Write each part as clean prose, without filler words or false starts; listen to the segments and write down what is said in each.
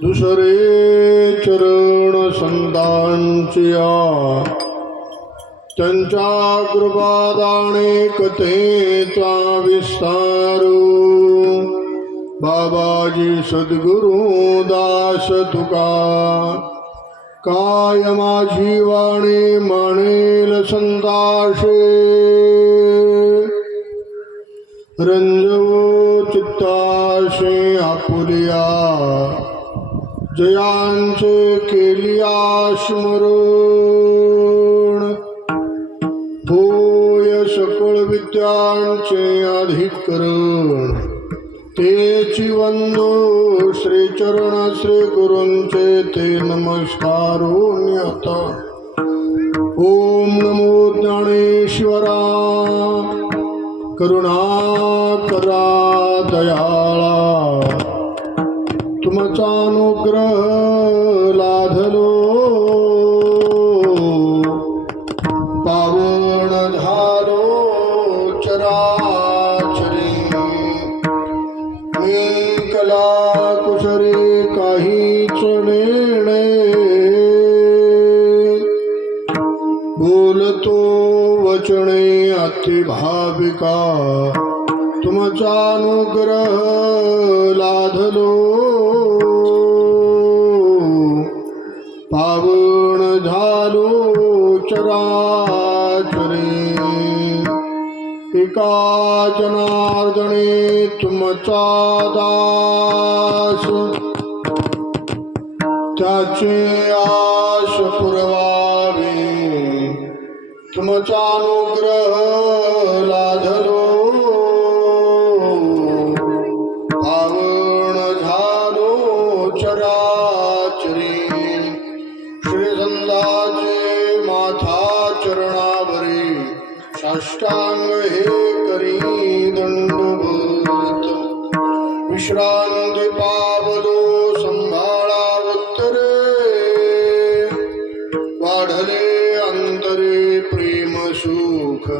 दुसरे चरण संतांचिया त्यांच्या कृपादाने कथेचा विस्तारू बाबाजी सद्गुरु दास तुका काय माझी वाणी मानेल संताशे रंजवो चित्ताशे आपुलिया जयांचे केलिया स्मरण होय सकळ विद्यांचे अधिकरण तेची वंदो श्री चरण श्री गुरूंचे ते नमस्कारोन्यत ओम नमो ज्ञानेश्वरा करुणाकरा दयाळा तुमचा अनुग्रह लाधलो पावन झालो चराचरी मी कला कुसरे काहीच नेणे बोलतो वचने अतिभाविका तुमचा अनुग्रह लाधलो पावन झालो चराचरी एका जनार्दने तुमचा दास त्याचे आश पुरवावे तुमचा अनुग्रह लाधलो पावन झालो चराचरी श्रीगंधाचे माथा चरणावरी साष्टांग हे करी दंडवत विश्रांती पावलो संभाळा उत्तरे वाढले अंतरे प्रेम सुख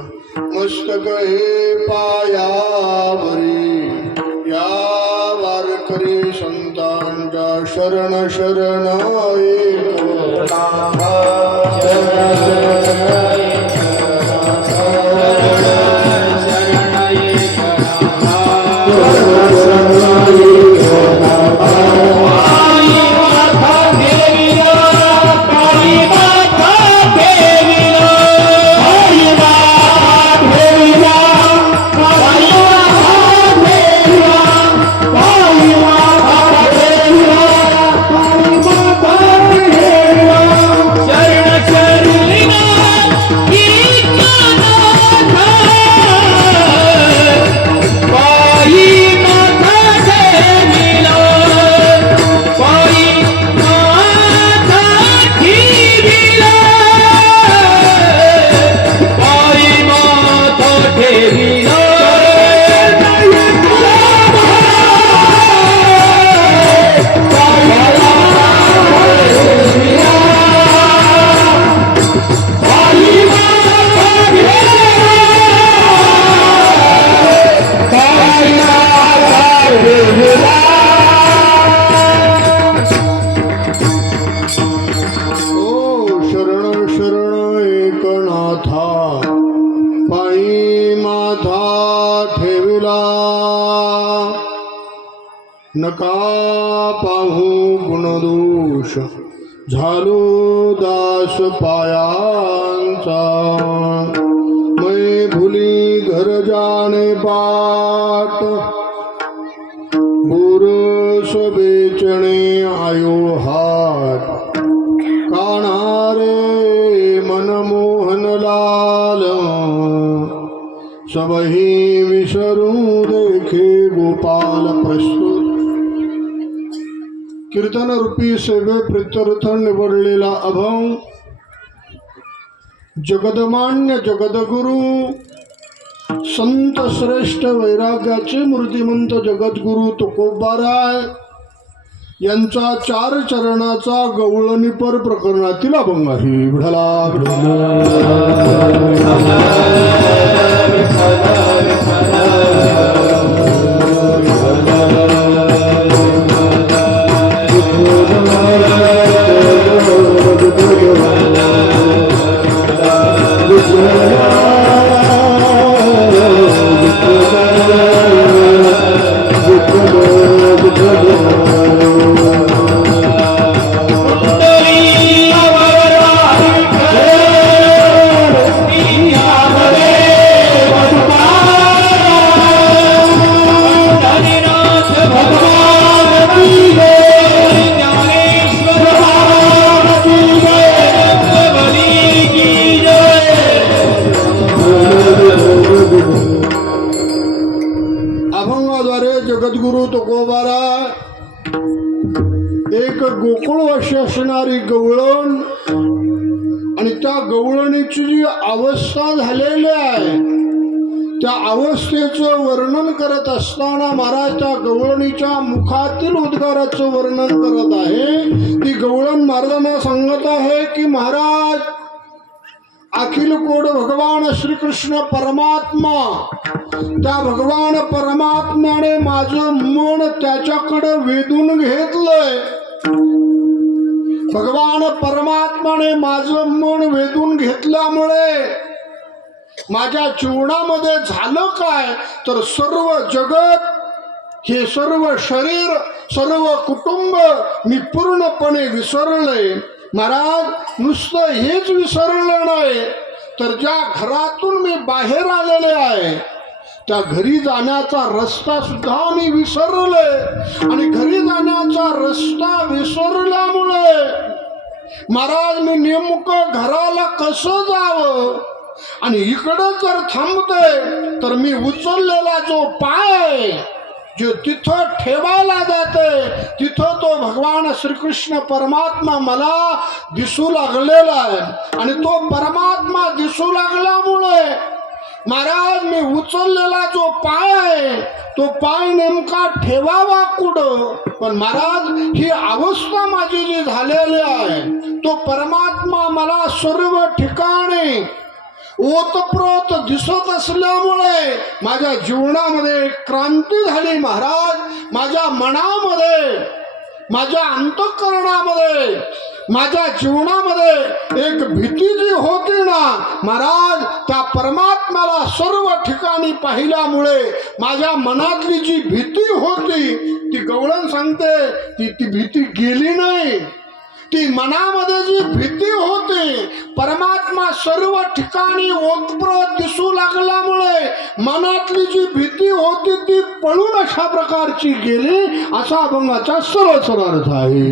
मस्तक हे पायावरी या वारकरी संतांच्या शरण शरण एक नका पाहू गुणदोष झालो दास पायांचा मै भुली घर जाणे बाट बुरस बेचणे आयो हात काणारे मनमोहन लाल सबही विसरू देखे गोपाल प्रस्तुत कीर्तन रूपी सेवे प्रित्यर्थ निवडलेला अभंग जगदमान्य जगद्गुरु संत श्रेष्ठ वैराग्याचे मूर्तिमंत जगद्गुरु तुकोबाराय यांचा 4 चरणाचा गवळणीपर प्रकरणातील अभंग आहे. विठला विठला अभंगाद्वारे जगद्गुरु तुकोबारा एक गोकुळवाशी असणारी गवळण आणि त्या गवळणीची जी अवस्था झालेली आहे त्या अवस्थेचं वर्णन करत असताना महाराज त्या गवळणीच्या मुखातील उद्गाराचं वर्णन करत आहे. ती गवळण महाराजांना सांगत आहे की महाराज अखिल कोड भगवान श्रीकृष्ण परमात्मा त्या भगवान परमात्म्याने माझं मन त्याच्याकडे वेधून घेतलंय. भगवान परमात्म्याने माझं मन वेधून घेतल्यामुळे माझ्या जीवनामध्ये झालं काय तर सर्व जगत हे सर्व शरीर सर्व कुटुंब मी पूर्णपणे विसरले. महाराज नुसतं हेच विसरलं नाही तर ज्या घरातून मी बाहेर आलेले आहे त्या घरी जाण्याचा रस्ता सुद्धा मी विसरले आणि घरी जाण्याचा रस्ता विसरल्यामुळे महाराज मी नेमकं घराला कसं जावं आणि इकडं जर थांबते तर मी उचललेला जो पाय आहे जो तिथं ठेवायला जाते तिथं तो भगवान श्रीकृष्ण परमात्मा मला दिसू लागलेला आहे आणि तो परमात्मा दिसू लागल्यामुळे महाराज मी उचललेला जो पाय आहे तो पाय नेमका ठेवावा कुठं. पण महाराज ही अवस्था माझी जी झालेली आहे तो परमात्मा मला सर्व ठिकाणी ओतप्रोत दिसत असल्यामुळे माझ्या जीवनामध्ये क्रांती झाली. महाराज माझ्या मनामध्ये माझ्या अंतःकरणामध्ये माझ्या जीवनामध्ये एक भीती जी होती ना महाराज त्या परमात्म्याला सर्व ठिकाणी पाहिल्यामुळे माझ्या मनातली जी भीती होती ती गवळण सांगते ती भीती गेली नाही. ती मनामध्ये जी भीती होती परमात्मा सर्व ठिकाणी ओतप्रोत दिसू लागल्यामुळे मनातली जी भीती होती ती पळून अशा प्रकारची गेली असा अभंगाचा सरळ सरळ अर्थ आहे.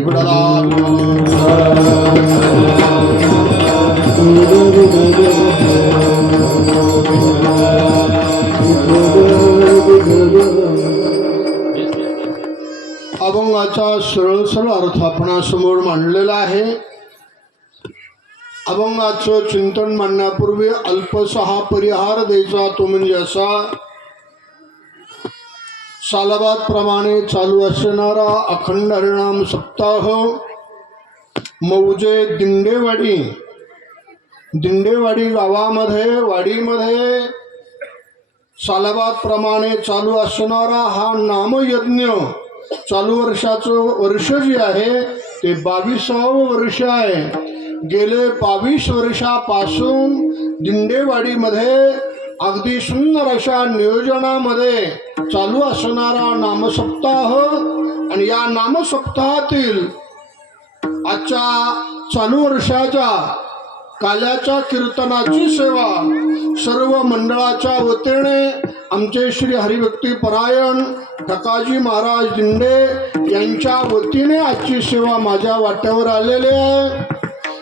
अभंगाचा सरळ सरळ अर्थ आपणासमोर मांडलेला आहे. अभंगाचं चिंतन मांडण्यापूर्वी अल्पसा हा परिहार द्यायचा तो म्हणजे असा सालाबाद प्रमाणे चालू असणारा अखंड हरिनाम सप्ताह मौजे दिंडेवाडी गावामध्ये वाडीमध्ये सालाबाद प्रमाणे चालू असणारा हा नामयज्ञ चालू वर्षाचं वर्ष जे आहे ते 22वे वर्ष आहे. गेले 22 वर्षापासून दिंडेवाडीमध्ये अगदी सुंदर अशा नियोजनामध्ये चालू असणारा नामसप्ताह आणि या नामसप्ताहातील आजच्या चालू वर्षाच्या काल्याच्या कीर्तनाची सेवा सर्व मंडळाच्या वतीने आमचे श्री हरिभक्ती परायण ढकाजी महाराज दिंडे यांच्या वतीने आजची सेवा माझ्या वाट्यावर आलेली आहे.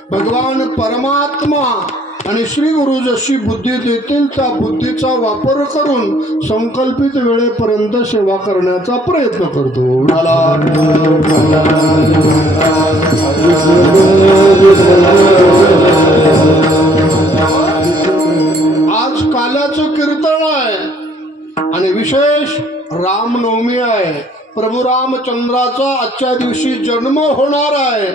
भगवान परमात्मा आणि श्री गुरु जशी बुद्धी देतील त्या बुद्धीचा वापर करून संकल्पित वेळेपर्यंत सेवा करण्याचा प्रयत्न करतो. आज काल्याचं कीर्तन आहे आणि विशेष रामनवमी आहे. प्रभू रामचंद्राचा आजच्या दिवशी जन्म होणार आहे.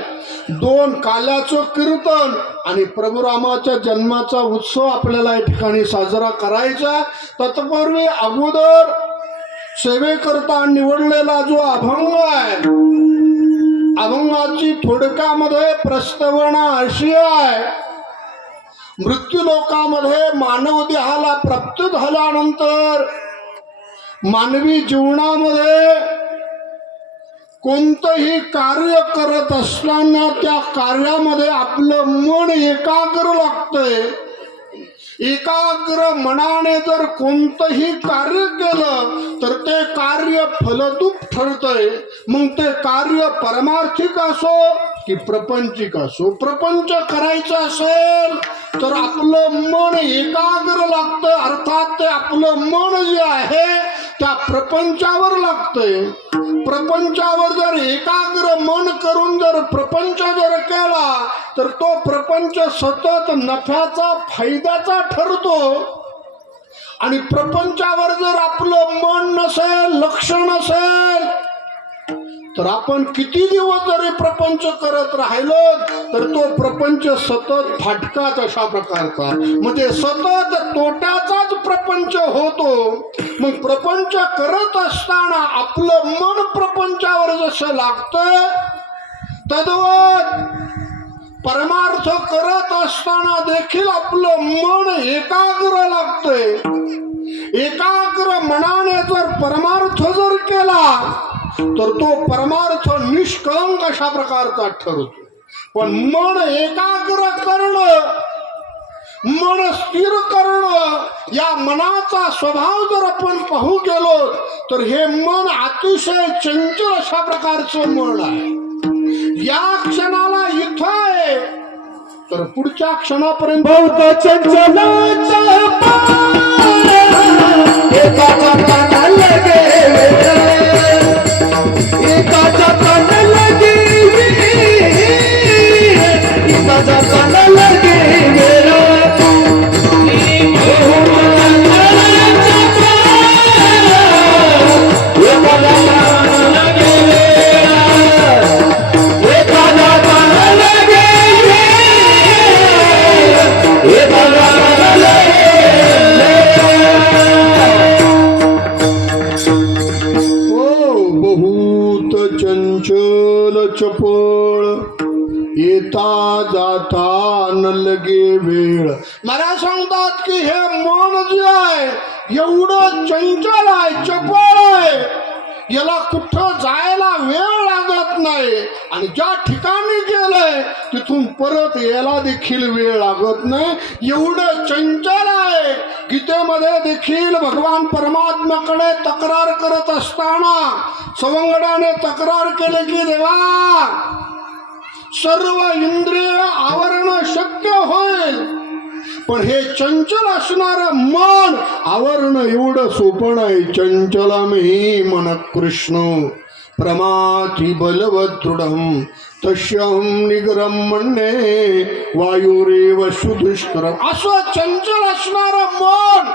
2 काल्याचं कीर्तन आणि प्रभू रामाच्या जन्माचा उत्सव आपल्याला या ठिकाणी साजरा करायचा. तत्पूर्वी अगोदर सेवेकरता निवडलेला जो अभंग आहे अभंगाची थोडक्यामध्ये प्रस्तावना अशी आहे. मृत्यू लोकामध्ये मानव देहाला प्राप्त झाल्यानंतर मानवी जीवनामध्ये कोणतंही कार्य करत असताना त्या कार्यामध्ये आपलं मन एकाग्र लागतंय. एकाग्र मनाने जर कोणतंही कार्य केलं तर ते कार्य फलदूप ठरतंय. मग ते कार्य परमार्थिक असो की प्रपंचिक असो. प्रपंच करायचं असेल तर आपलं मन एकाग्र लागतं. अर्थात ते आपलं मन जे आहे त्या प्रपंचावर लागतंय. प्रपंचावर जर एकाग्र मन करून जर प्रपंच जर केला तर तो प्रपंच सतत नफ्याचा फायद्याचा ठरतो. आणि प्रपंचावर जर आपलं मन नसेल, लक्ष नसेल, तर आपण किती दिवस जरी प्रपंच करत राहिलो तर तो प्रपंच सतत फाटकाच अशा प्रकारचा, म्हणजे सतत तोट्याचाच प्रपंच होतो. मग प्रपंच करत असताना आपलं मन प्रपंचावर जसं लागतं तद्वत परमार्थ करत असताना देखील आपलं मन एकाग्र लागतंय. एकाग्र मनाने जर परमार्थ जर केला तर तो परमार्थ निष्कळंक अशा प्रकारचा ठरतो. पण मन एकाग्र करणं, मन स्थिर करणं, या मनाचा स्वभाव जर आपण पाहू गेलो तर हे मन अतिशय चंचल अशा प्रकारचं मन आहे. या क्षणाला इथं आहे तर पुढच्या क्षणापर्यंत बहुत चंचलाचा एकाचा काना लगे एकाचा काना लगे एकाचा काना लगे चपळ येता जाता न लगे वेळ. मला सांगतात की हे मन जे आहे एवढं चंचल आहे, चपळ आहे, याला कुठं जायला वेळ लागत नाही. आणि ज्या ठिकाणी गेलंय तिथून परत यायला देखील वेळ लागत नाही. एवढं चंचल आहे. गीतेमध्ये देखील भगवान परमात्म्याकडे तक्रार करत असताना सवंगडाने तक्रार केले की देवा, सर्व इंद्रिय आवरण शक्य होईल पण हे चंचल असणारं मन आवरण एवढं सोपं नाही. चंचलमहि मन कृष्ण प्रमाथि बलवत् दृढं तस्यहं निग्रहं मन्ये वायुरेव सुदुष्करम्. असं चंचल असणारं मन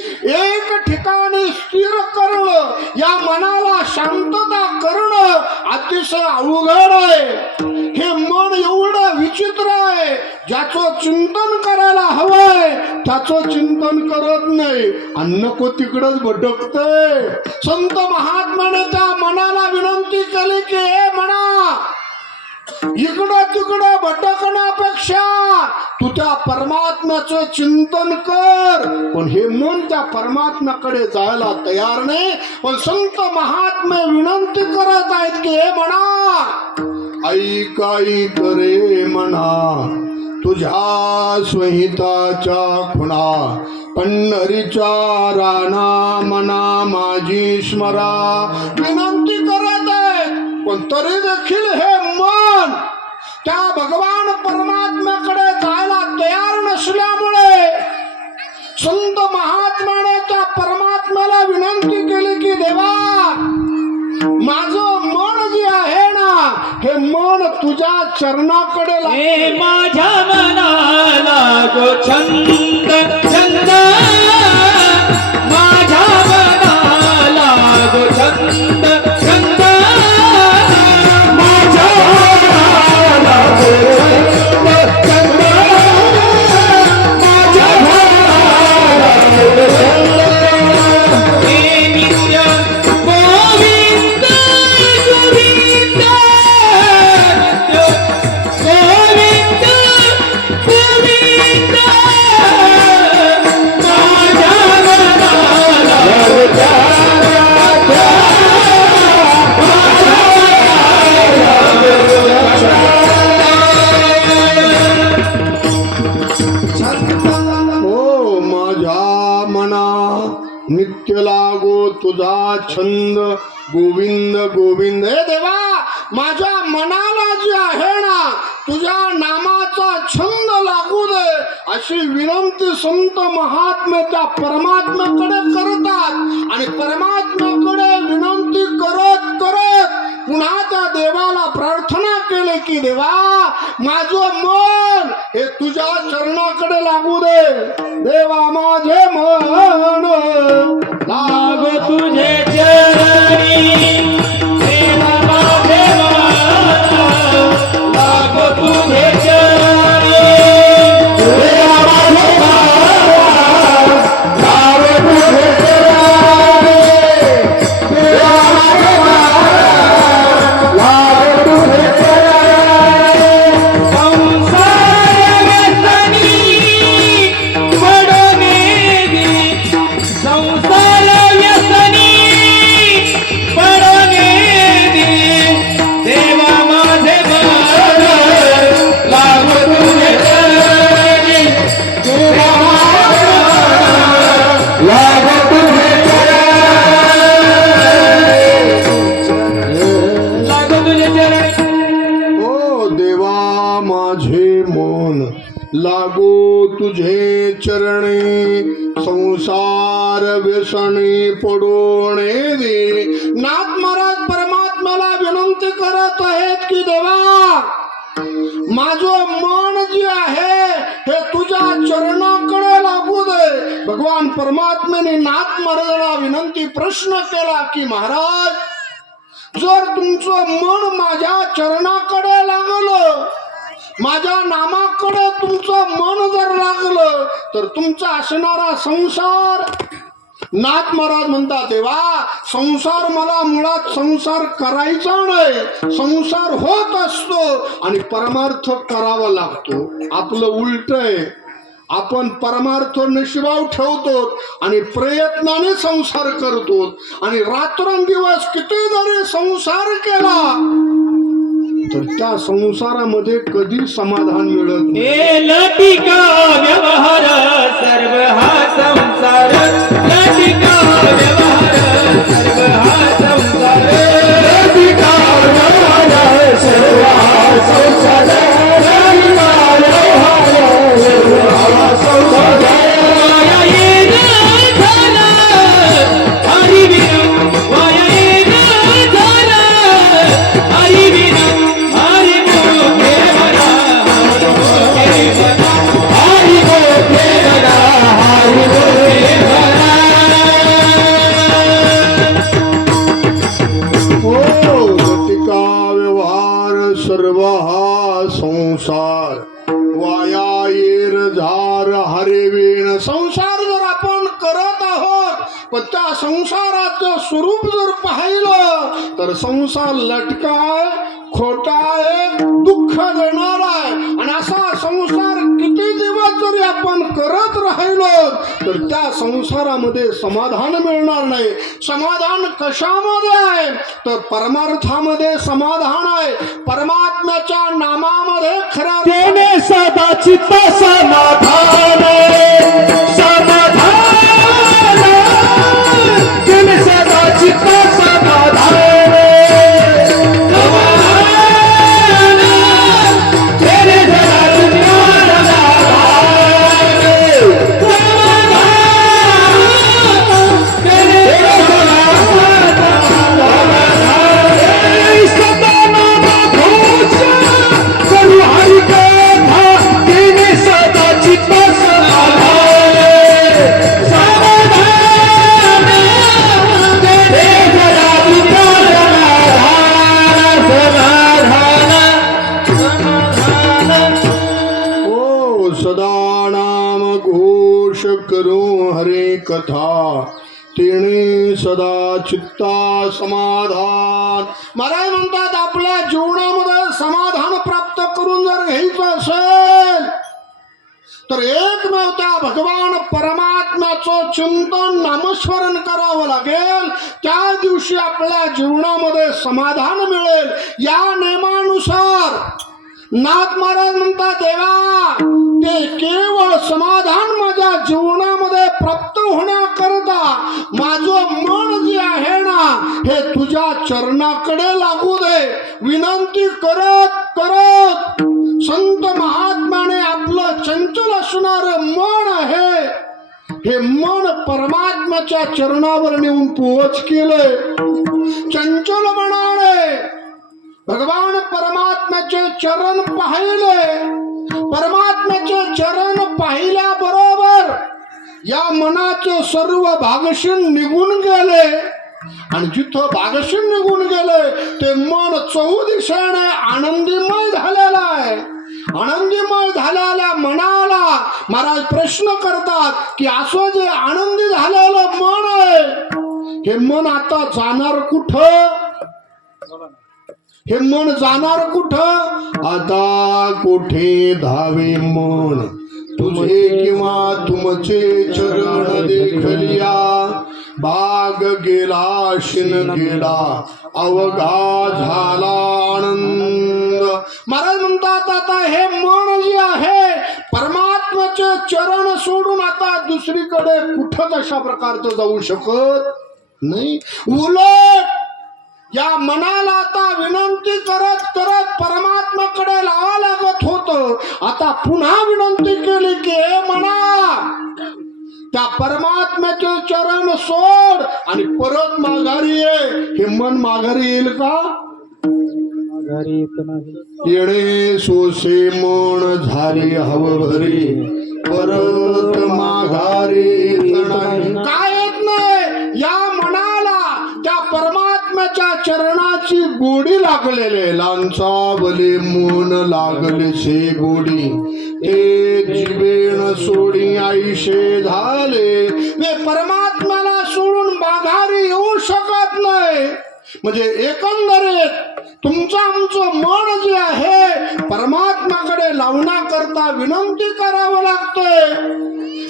एक ठिकाणी स्थिर करणं, या मनाला शांतता करणं अतिशय अवघड आहे. हे मन एवढं विचित्र आहे, ज्याचं चिंतन करायला हवंय त्याचं चिंतन करत नाही आणि नको तिकडच भटकतंय. संत महात्म्याने त्या मनाला विनंती केली की हे मना, इकडं तिकडं भटकण्यापेक्षा तू त्या परमात्म्याचं चिंतन कर. पण हे मन त्या परमात्म्याकडे जायला तयार नाही. पण संत महात्मे विनंती करत आहेत की हे म्हणा, ऐकाई करे म्हणा तुझ्या स्वहिताच्या खुणा, पंढरीच्या राणा मना माझी स्मरा. विनंती करत आहेत पण तरी देखील हे मन त्या भगवान परमात्म्याकडे जायला तयार नसल्यामुळे संत महात्म्याने त्या परमात्म्याला विनंती केली की देवा, माझं मन जे आहे ना हे मन तुझ्या चरणाकडे लागले. माझ्या मनाला गो छंद छंद, माझ्या मनाला गो छंद छंद, माझ्या मनाला गो छंद छंद, माझ्या मनाला गो छंद. हे नित्य गोविंद गोविंद गोविंद गोविंद गोविंद गोविंद. हे देवा, माझ्या मनाला जे आहे ना तुझ्या नामाचा छंद लागू दे अशी विनंती संत महात्मे त्या परमात्म्याकडे करतात. आणि परमात्म्याकडे विनंती करत करत पुन्हा त्या देवाला प्रार्थना केली की देवा, माझं मन हे तुझ्या चरणाकडे लागू दे. देवा, माझे मन लाग तुझे चरणी, देवा माझे मन लाग तुझे चरणी, देवा माझे मन लाग तुझे चरणी, देवा माझे मन लाग तुझे चरणी. संसार व्यसनी पडणे दे, संसार व्यसनी पडणे दे, देवा माझे मन लाग तुझे चरणी, देवा माझे मन लाग तुझे चरणी, लाग तुझे चरणी. ओ देवा, माझे मन लागो तुझे चरणी, संसार व्यसनी पडोणे दे. नाथ महाराज परमात्म्याला विनंती करत आहेत की देवा, माझं मन जे आहे हे तुझ्या चरणाकडे लागू दे. भगवान परमात्म्याने नाथ महाराजाला विनंती प्रश्न केला की महाराज, जर तुमचं मन माझ्या चरणाकडे लागलं, माझ्या नामाकडे तुमचं मन जर लागलं, तर तुमचा असणारा संसार. नाथ महाराज म्हणतात देवा, संसार मला मुळात संसार करायचा नाही, संसार होत असतो आणि परमार्थ करावा लागतो. आपलं उलट आहे, आपण परमार्थ नशिबाव ठेवतो आणि प्रयत्नाने संसार करतो आणि रात्रंदिवस किती जरी संसार केला तर त्या संसारामध्ये कधी समाधान मिळत नाही. हे लटिका व्यवहार सर्व हा संसार, लटिका व्यवहार सर्व हा संसार, लटिका व्यवहार सर्व हा संसार, लटिका व्यवहार सर्व हा संसार. वाया येन झाला हरी विना, वाया येन झाला हरी विना, हरी मोठे बना, हरी मोठे बना, हरी मोठे बना, हरी मोठे बना. हो, लटिका व्यवहार सर्व हा संसार, वाया येर झार हरेवीण. संसार जर आपण करत आहोत पण त्या संसाराचं स्वरूप जर पाहिलं तर संसार लटका आहे, खोटा आहे, दुःख देणार आहे. आणि असा संसार किती दिवस जरी आपण करत राहिलो तर त्या संसारामध्ये समाधान मिळणार नाही. समाधान कशामध्ये आहे तर परमार्थामध्ये समाधान आहे, परमात्म्याच्या नामामध्ये खऱ्या तेने सदा चित्त समाधान, समाधान, तेने सदा चित्त समाधान, समाधान, तेने सदा चित्त समाधान, समाधान, तेने सदा समाधान. सदा घोष करू हरि कथा, तेने सदा चित्त समाधान, समाधान, तेने सदा चित्त समाधान, समाधान. ओ सदा नाम घोष करू हरे कथा, तेणे सदा चित्ता समाधान. महाराज म्हणतात आपल्या जीवनामध्ये समाधान प्राप्त करून जर घ्यायचं असेल तर एकमेव त्या भगवान परमात्म्याचं चिंतन नामस्मरण करावं लागेल. त्या दिवशी आपल्या जीवनामध्ये समाधान मिळेल. या नियमानुसार नाथ महाराज म्हणतात देवा, ते केवळ समाधान माझ्या जीवनामध्ये प्राप्त होण्याकरता माझं मन जे आहे ना हे तुझ्या चरणाकडे लागू दे. विनंती करत करत संत महात्म्याने आपलं चंचल असणार मन आहे हे मन परमात्म्याच्या चरणावर नेऊन पोच केलंय. चंचल मनाने भगवान परमात्म्याचे चरण पाहिले. परमात्म्याचे चरण पाहिल्याबरोबर या मनाचे सर्व भागशीण निघून गेले आणि जिथं भागशीण निघून गेले ते मन चौदिशेने आनंदीमय झालेलं आहे. आनंदीमय झालेल्या मनाला महाराज प्रश्न करतात की असं जे आनंदी झालेलं मन आहे हे मन आता जाणार कुठं? हे मन जाणार कुठं? आता कुठे धावे मन तुझे किंवा तुमचे चरण देखलिया. बाग गेला शिन गेला अवघा झाला आनंद. महाराज म्हणतात आता हे मन जे आहे परमात्म्याचे चरण सोडून आता दुसरीकडे कुठं अशा प्रकारचं जाऊ शकत नाही. उलट या मनाला आता विनंती करत करत परमात्म्याकडे लावा लागत होत. आता पुन्हा विनंती केली की हे मना त्या परमात्म्याचे चरण सोड आणि परत माघारी ये. हे मन माघारी येईल का? येणे सोसे मन झाली हवभरी परत माघारी येत नाही. काय येत नाही? या मनाला त्या परमात्म्याच्या चरणाची गोडी लागलेले. लांचावले मन लागले से गोडी ते जीवेण सोडी आईशे झाले. वे परमात्म्याला सोडून माघारी येऊ शकत नाही. म्हणजे एकंदरीत तुमचं आमचं मन जे आहे परमात्म्याकडे लावण्याकरता विनंती करावं लागतंय.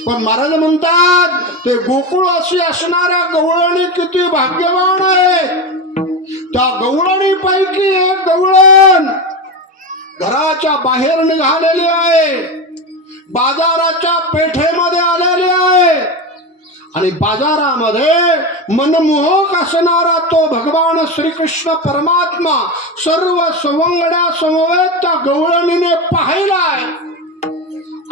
पण महाराज म्हणतात ते गोकुळाशी असणाऱ्या गवळणी किती भाग्यवान आहे. त्या गवळणी पैकी एक गवळण घराच्या बाहेर निघालेली आहे. बाजाराच्या पेठेमध्ये आलेली आहे आणि बाजारामध्ये मनमोहक असणारा तो भगवान श्रीकृष्ण परमात्मा सर्व सवंगड्या समवेत त्या गवळणीने पाहिलाय.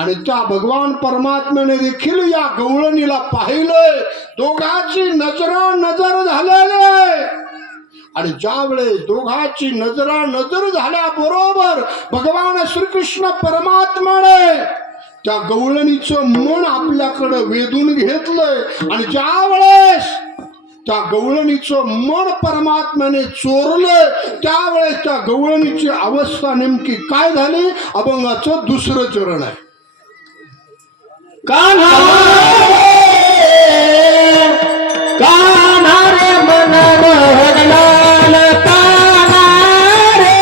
आणि त्या भगवान परमात्म्याने देखील या गवळणीला पाहिलंय. दोघांची नजर झालेली आहे. आणि ज्यावेळेस दोघांची नजर झाल्याबरोबर भगवान श्रीकृष्ण परमात्म्याने त्या गवळणीचं मन आपल्याकडे वेधून घेतलंय. आणि ज्यावेळेस त्या गवळणीचं मन परमात्म्याने चोरलं त्यावेळेस त्या गवळणीची अवस्था नेमकी काय झाली? अभंगाचं दुसरं चरण आहे. कान्हा कान्हा रे मन मोहनलाल कान्हा रे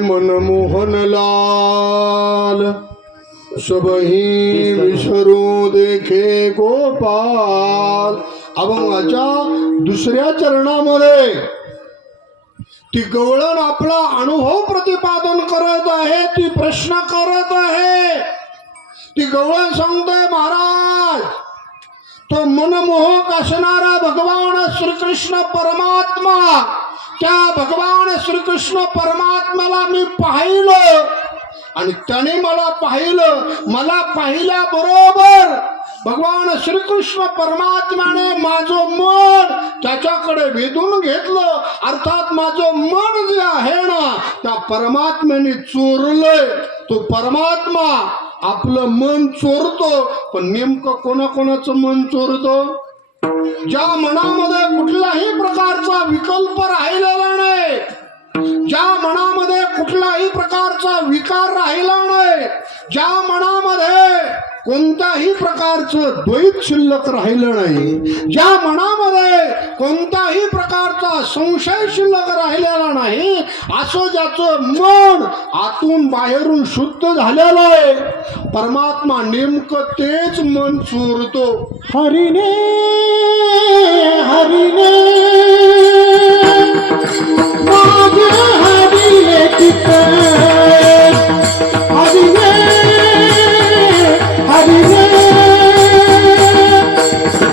मन मोहनलाल सबही विसरू देखे गोपाल. अभंगाच्या दुसऱ्या चरणामध्ये ती गवळण आपला अनुभव प्रतिपादन करत आहे, ती प्रश्न करत आहे. ती गवळण सांगतोय महाराज, तो मनमोहक असणारा भगवान श्रीकृष्ण परमात्मा, त्या भगवान श्रीकृष्ण परमात्म्याला मी पाहिलं आणि त्याने मला पाहिलं. मला पाहिल्याबरोबर भगवान श्रीकृष्ण परमात्म्याने माझं मन त्याच्याकडे वेधून घेतलं. अर्थात माझं मन जे आहे ना, त्या परमात्म्याने चोरलंय. तो परमात्मा आपलं मन चोरतो, पण नेमकं कोणाकोणाचं मन चोरतो? ज्या मनामध्ये कुठल्याही प्रकारचा विकल्प राहिलेला नाही, ज्या मनामध्ये कुठल्याही प्रकारचा विकार राहिला नाही, ज्या मनामध्ये कोणत्याही प्रकारचं द्वैत शिल्लक राहिलं नाही, ज्या मनामध्ये कोणत्याही प्रकारचा संशय शिल्लक राहिलेला नाही, असं ज्याचं मन आतून बाहेरून शुद्ध झालेलं आहे, परमात्मा नेमकं तेच मन चोरतो. हरिने हरिने माझे हरिले चित्त, हरिने हरिने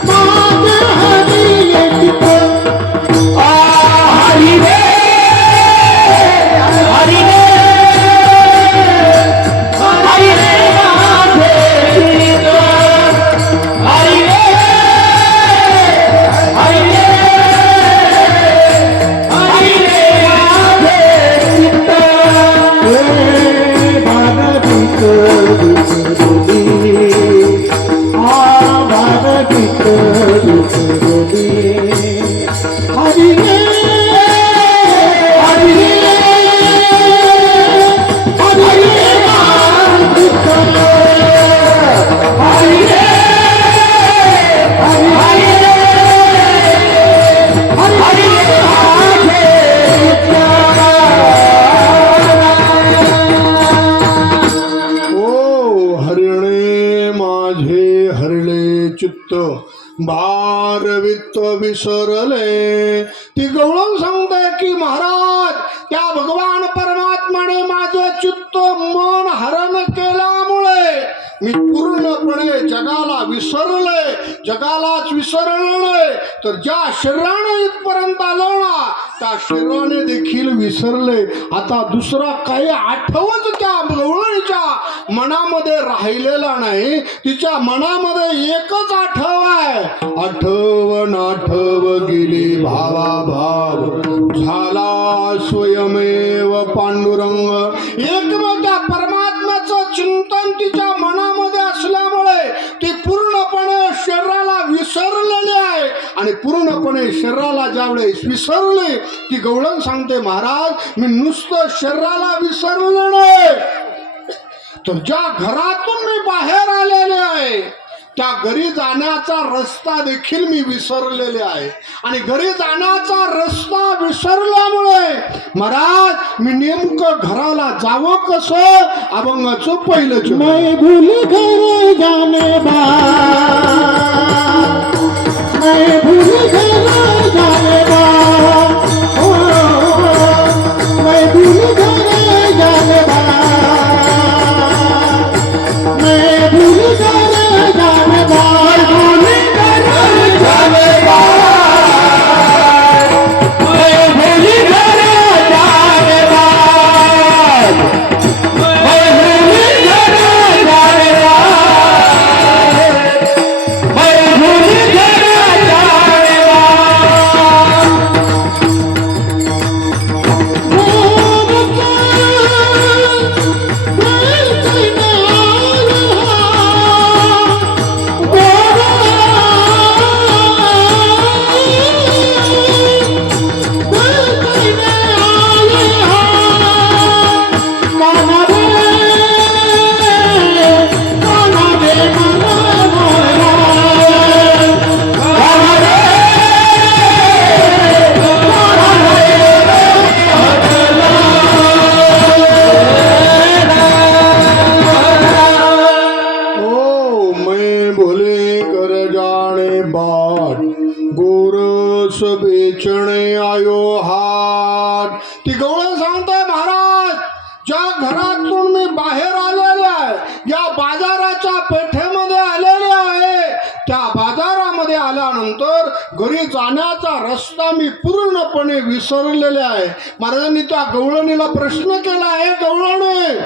माझे हरिले चित्त, हरिने हरिने हरिने माझे चित्त, हरिने हरिने भारवित्त विसरले. ती गवळण सांगते की महाराज, त्या भगवान परमात्म्याने माझं चित्त मन हरण केल्यामुळे मी पूर्णपणे जगाला विसरले. जगालाच विसरले तर ज्या शरीराने इथपर्यंत आलो ना, त्या शरीराने देखील विसरले. आता दुसरा काही आठवच त्या गवळणीच्या मनामध्ये राहिलेला नाही. तिच्या मनामध्ये एकच आठव आहे, आठवण आठव गेली भावा भाव झाला स्वयमेव पांडुरंग. एकमेव त्या परमात्म्याचं चिंतन तिच्या मनामध्ये असल्यामुळे ती पूर्णपणे शरीराला विसरलेली आहे. आणि पूर्णपणे शरीराला ज्यावेळेस विसरले, ती गवळण सांगते महाराज, मी नुसतं शरीराला विसरले नाही, तर ज्या घरातून मी बाहेर आलेले आहे त्या घरी जाण्याचा रस्ता देखील मी विसरलेले आहे. आणि घरी जाण्याचा रस्ता विसरल्यामुळे महाराज मी नेमकं घराला जावं कसं, अभंगाचं पहिलं मैं भूल घर जाने बा, मैं भूल घर जाने बा, ओ मैं भूल घर जाने बा, मैं भूल घर जाने बा, भूल घर जाने बा, मैं भूल घर जाने बा, मैं भूल घर जाने बा, मैं भूल घर जाने बा, घरातून मी बाहेर आलेले आहे, या बाजाराच्या पेठेमध्ये आलेले आहे. त्या बाजारामध्ये आल्यानंतर घरी जाण्याचा रस्ता मी पूर्णपणे विसरलेले आहे. महाराजांनी त्या गवळणीला प्रश्न केला, आहे गवळणे,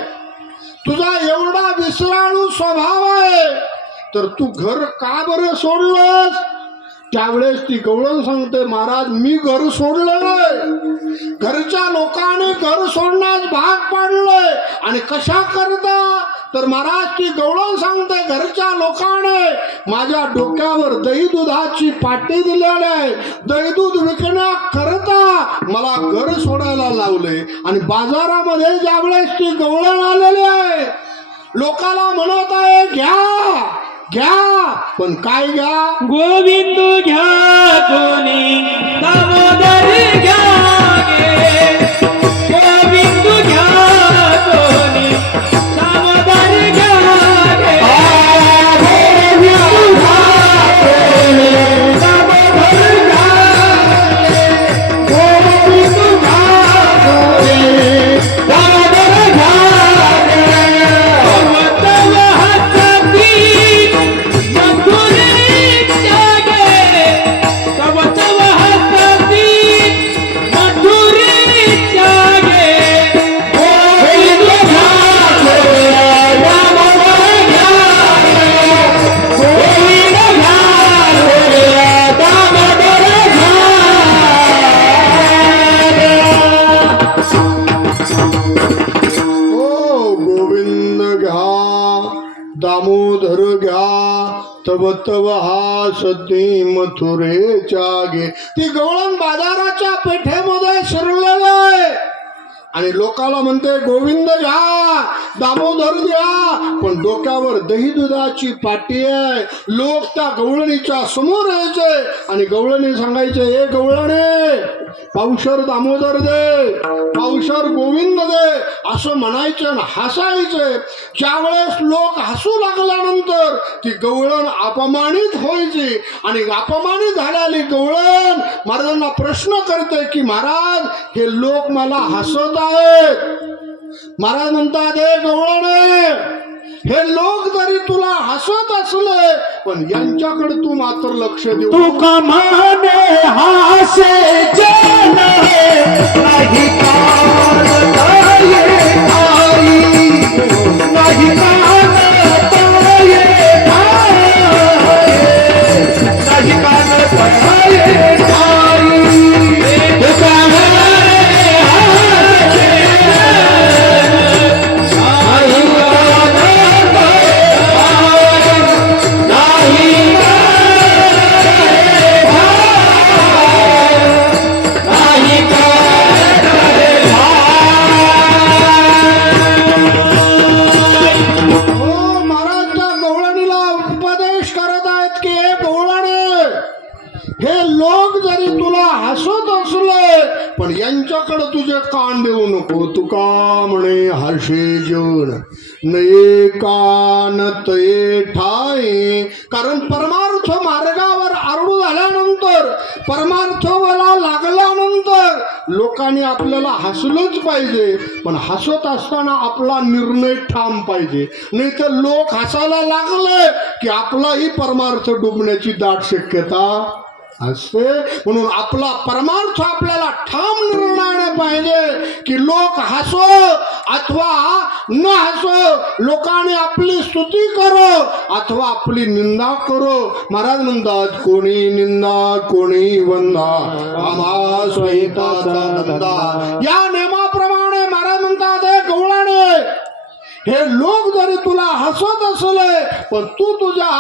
तुझा एवढा विसराळू स्वभाव आहे तर तू घर का बरं सोडलंस? त्यावेळेस ती गवळण सांगते, महाराज मी घर सोडलं नाही, घरच्या लोकांनी घर सोडण्यास भाग पाडलंय. आणि कशा करता? तर महाराज ती गवळण सांगते, घरच्या लोकांनी माझ्या डोक्यावर दही दुधाची पाटी दिलेली आहे, दही दूध विकण्याकरता मला घर सोडायला लावले. आणि बाजारामध्ये ज्यावेळेस ती गवळण आलेली आहे, लोकाला म्हणत आहे घ्या घ्या, पण काय घ्या? गोविंद घ्या कोणी दामोदर घ्या गे, गोविंद घ्या कोणी दामोदर घ्या गे, गोविंद घ्या कोणी दामोदर घ्या गे, गोविंद घ्या कोणी दामोदर घ्या गे. भगवंत हसती दामोदर घ्या, तव तव हासती मथुरेच्या गे. ती गवळण बाजाराच्या पेठेमध्ये शिरलेलं आहे आणि लोकाला म्हणते गोविंद घ्या, दामोदर घ्या, पण डोक्यावर दही दुधाची पाटी आहे. लोक त्या गवळणीच्या समोर यायचे आणि गवळणी सांगायचे, हे गवळणे पावशर दामोदर दे, पावशर गोविंद दे, असं म्हणायचे आणि हसायचे. ज्यावेळेस लोक हसू लागल्यानंतर ती गवळण अपमानित व्हायची आणि अपमानित झालेली गवळण महाराजांना प्रश्न करते की महाराज हे लोक मला हसत आहेत. महाराज म्हणतात, हे गवळणे, हे लोक जरी तुला हसत असले पण यांच्याकडे तू मात्र लक्ष देऊ. तू कमाने हासे जन नाही कान ताये आई, नाही कान ताये आई, नाही कान ताये आई. तू कमाने हासे नाही कान पण यांच्याकडे तुझे कान देऊ नको. तुका म्हणे हर्षे जन नये कान तये ठाई. कारण परमार्थ मार्गावर आरूढ झाल्यानंतर, परमार्थाला लागल्यानंतर लोकांनी आपल्याला हसलंच पाहिजे, पण हसत असताना आपला निर्णय ठाम पाहिजे. नाही तर लोक हसायला लागले की आपलाही परमार्थ डुबण्याची दाट शक्यता असते. म्हणून आपला परमार्थ आपल्याला ठाम निर्णयाने पाहिजे की लोक हसो अथवा न हसो, लोकांनी आपली स्तुती करो अथवा आपली निंदा करो. महाराज म्हणतात, कोणी निंदा कोणी वंदा आम्हा स्वहिताचा धंदा. या नियमाप्रमाणे महाराज म्हणतात, हे गवळाने, हे लोक जरी तुला हसत असले पण तू तुझ्या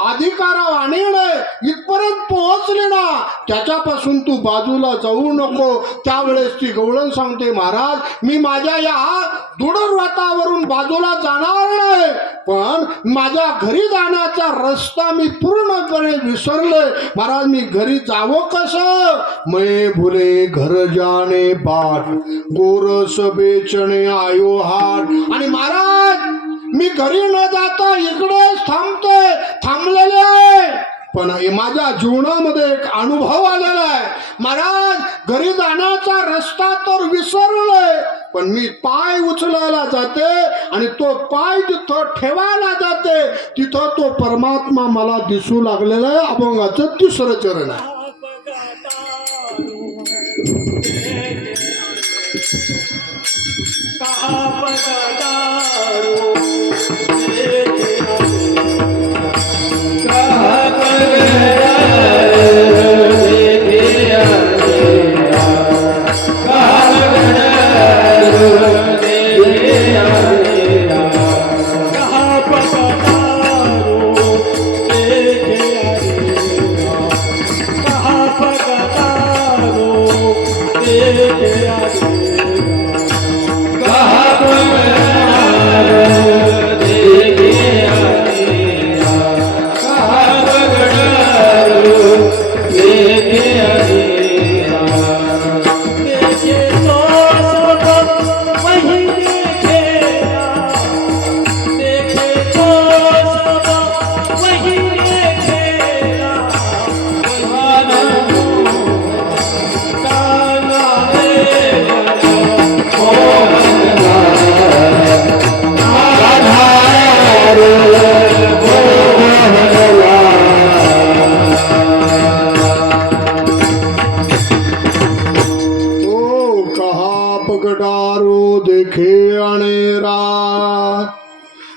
अधिकारावाणीने इथपर्यंत पोहोचले ना, त्याच्यापासून तू बाजूला जाऊ नको. त्यावेळेस ती गवळण सांगते, महाराज मी माझ्या या दुर्वातावरून बाजूला जाणार नाही, पण माझ्या घरी जाण्याचा रस्ता मी पूर्णपणे विसरले. महाराज मी घरी जावं कसं? मैं भुले घर जाणे बाट, गोरस बेचणे आयो हाट. आणि महाराज मी घरी न जाता इकडेच थांबलेले आहे. पण हे माझ्या जीवनामध्ये एक अनुभव आलेला आहे. महाराज घरी जाण्याचा रस्ता तर विसरलोय, पण मी पाय उचलायला जाते आणि तो पाय जिथं ठेवायला जाते तिथं तो परमात्मा मला दिसू लागलेला आहे. अभंगाचं 3रं चरण आहे.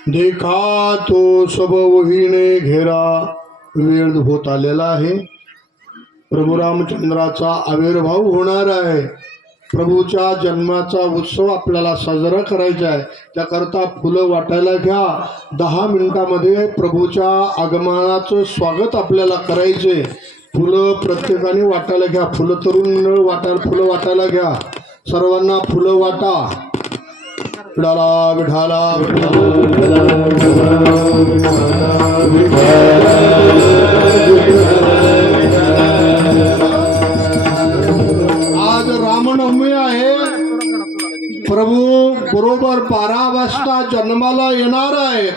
देखा तो सब वहीने घेरा. वेळ होत आलेला आहे. प्रभू रामचंद्राचा आविर्भाव होणार आहे. प्रभूच्या जन्माचा उत्सव आपल्याला साजरा करायचा आहे. त्याकरता फुलं वाटायला घ्या. 10 मिनिटामध्ये प्रभूच्या आगमनाचं स्वागत आपल्याला करायचे. फुलं प्रत्येकाने वाटायला घ्या. फुलं तरुण फुलं वाटायला घ्या. सर्वांना फुलं वाटा. विठाला विठाला आज रामनवमी आहे. प्रभू बरोबर 12 वाजता जन्माला येणार आहे.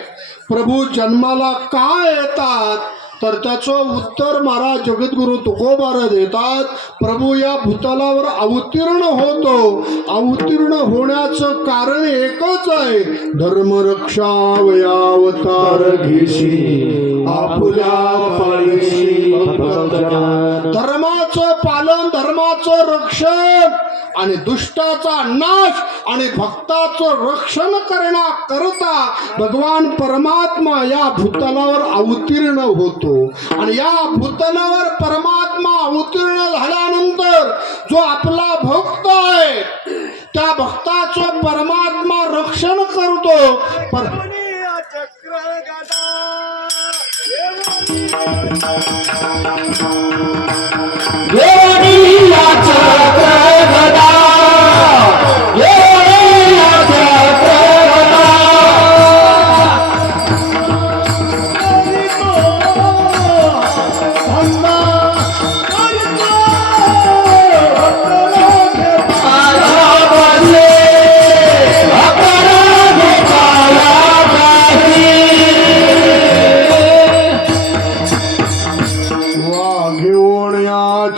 प्रभू जन्माला का येतात तर त्याचं उत्तर महाराज जगद्गुरु तुकोबार देतात. प्रभू या भूतलावर अवतीर्ण होतो. अवतीर्ण होण्याचं कारण एकच आहे. धर्मरक्षा वयावतार घेशी आपुल्या पाळीशी. धर्माचं पालन, धर्माचं रक्षण आणि दुष्टाचा नाश आणि भक्ताचं रक्षण करण्याकरता भगवान परमात्मा या भूतलावर अवतीर्ण होतो. आणि या भूतलावर परमात्मा अवतीर्ण झाल्यानंतर जो आपला भक्त आहे त्या भक्ताचं परमात्मा रक्षण करतो.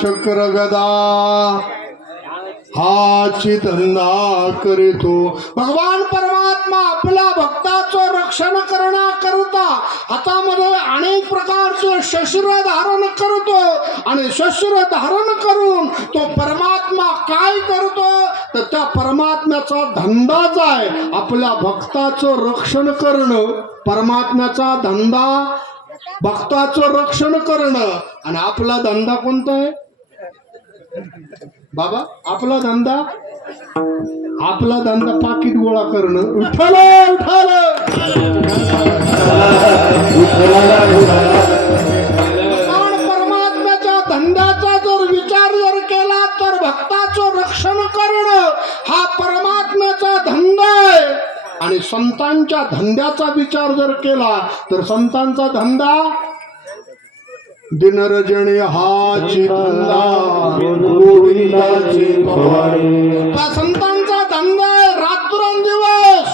चक्र गदा हाची धंदा करीतो. भगवान परमात्मा आपल्या भक्ताचं रक्षण करण्याकरता हातामध्ये अनेक प्रकारचे शस्त्र धारण करतो. आणि शस्त्र धारण करून तो परमात्मा काय करतो तर त्या परमात्म्याचा धंदाच आहे आपल्या भक्ताचं रक्षण करणं. परमात्म्याचा धंदा भक्ताचं रक्षण करणं. आणि आपला धंदा कोणता आहे बाबा? आपला धंदा पाकिट गोळा करणं. विठ्ठल विठ्ठल. परमात्म्याच्या धंद्याचा जर विचार जर केला तर भक्ताचं रक्षण करणं हा परमात्म्याचा धंदा आहे. आणि संतांच्या धंद्याचा विचार जर केला तर संतांचा धंदा दिनरजणी हाची धंदा गोविंदाची भवानी. त्या संतांचा धंदा आहे रात्रंदिवस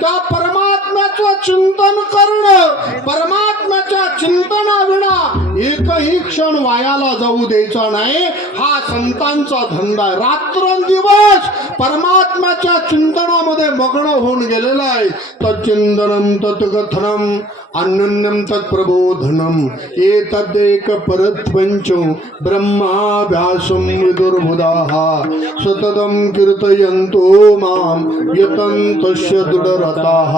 त्या परमात्म्याचं चिंतन करणं. परमात्म्याच्या चिंतनाविना एकही क्षण वायाला जाऊ द्यायचा नाही. हा संतांचा धंदा आहे. रात्रंदिवस परमात्म्याच्या चिंतनामध्ये मग्न होऊन गेलेला आहे. तच्चिंतनम तत्कथनम अन्योन्यम तत्प्रबोधनम एतदेक परत्वंच ब्रह्माभ्यासं विदुर्बुधाः सततं कीर्तयन्तो मां यतन्तस्य दृढरताः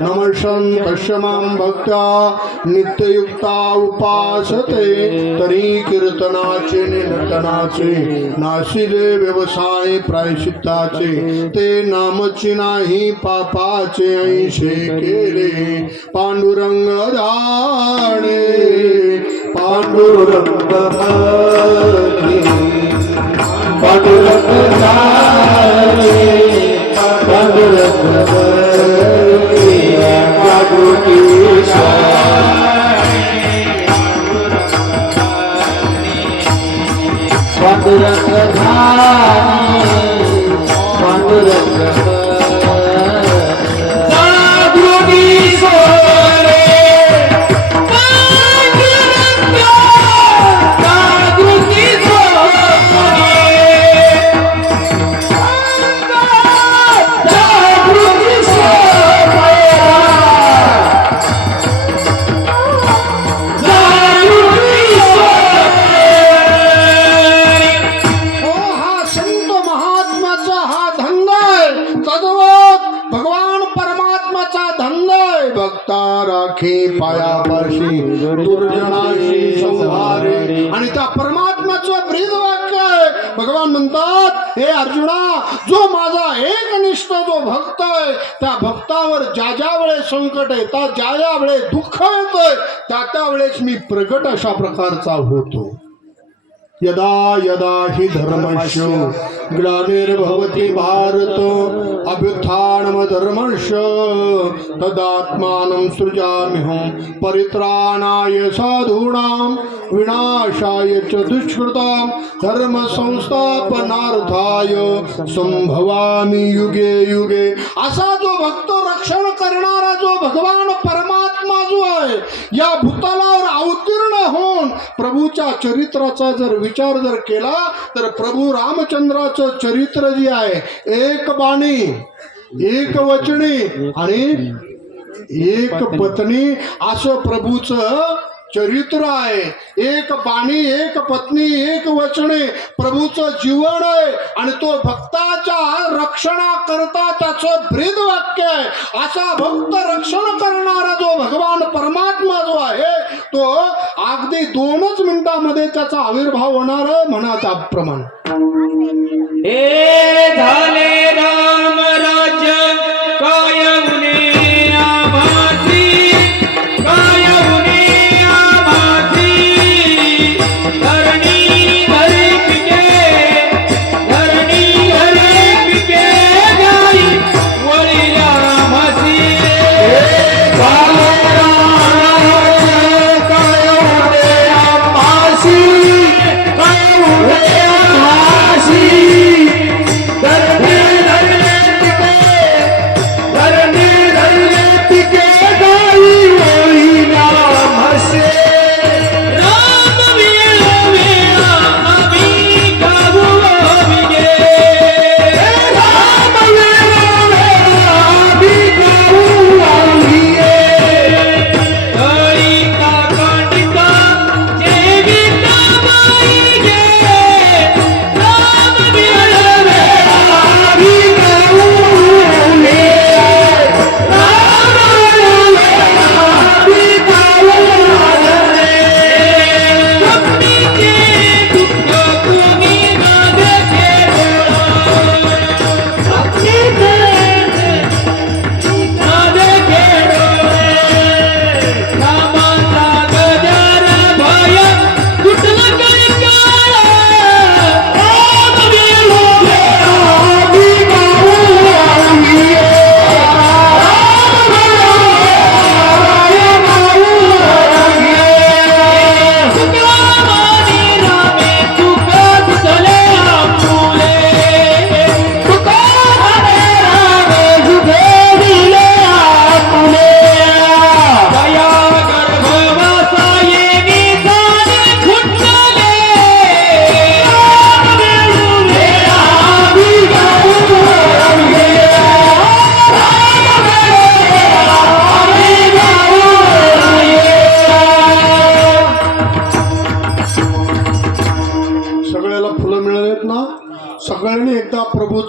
नमस्यन्तस्य मां भक्त्या नित्ययुक्ता उपासते तरी कीर्तनाचे निरतनाचे नाशिले व्यवसाय प्रायश्चित्ताचे ते नामची नाही पापाचे ऐशे केले पांडुरंग जाणे पांडुरंग भजे पांडुरंग जाणे पांडुरंग भजे पांडुरंग पांडुरंग पायापाशी दुर्जनाशी संहारे. आणि त्या परमात्म्याचं ब्रीद वाक्य आहे. भगवान म्हणतात हे अर्जुना, जो माझा एकनिष्ठ जो भक्त आहे त्या भक्तावर ज्या ज्या वेळेस संकट येतात, ज्या ज्या वेळेस दुःख येतोय त्या त्या वेळेस मी प्रगट अशा प्रकारचा होतो. यदा यदा हि धर्मस्य ग्लानिर्भवति भारत अभ्युत्थानमधर्मस्य तदात्मानं सृजाम्यहं परित्राणाय साधूनां विनाशाय च दुष्कृतां धर्म संस्थापनार्थाय संभवामि युगे युगे. असा जो भक्त रक्षण करणारा जो भगवान परमात्मा जो आहे या भूतलावर अवतीर्ण होऊन प्रभूच्या चरित्राचा जर विचार जर केला तर प्रभू रामचंद्राचं चरित्र जे आहे एक बाणी एक वचनी आणि एक पत्नी असं प्रभूचं चरित्र आहे. एक बाणी एक पत्नी एक वचने प्रभूचं जीवन आहे. आणि तो भक्ताच्या रक्षणाकरता त्याचं ब्रीद वाक्य आहे. असा भक्त रक्षण करणारा जो भगवान परमात्मा जो आहे तो अगदी 2च मिनिटांमध्ये त्याचा आविर्भाव होणार आहे. म्हणा त्याप्रमाणे हे झाले राम राज्य कायमुने आभासी कायमुने आभासी धरणी घरी पिके गाई वळीला आभासी.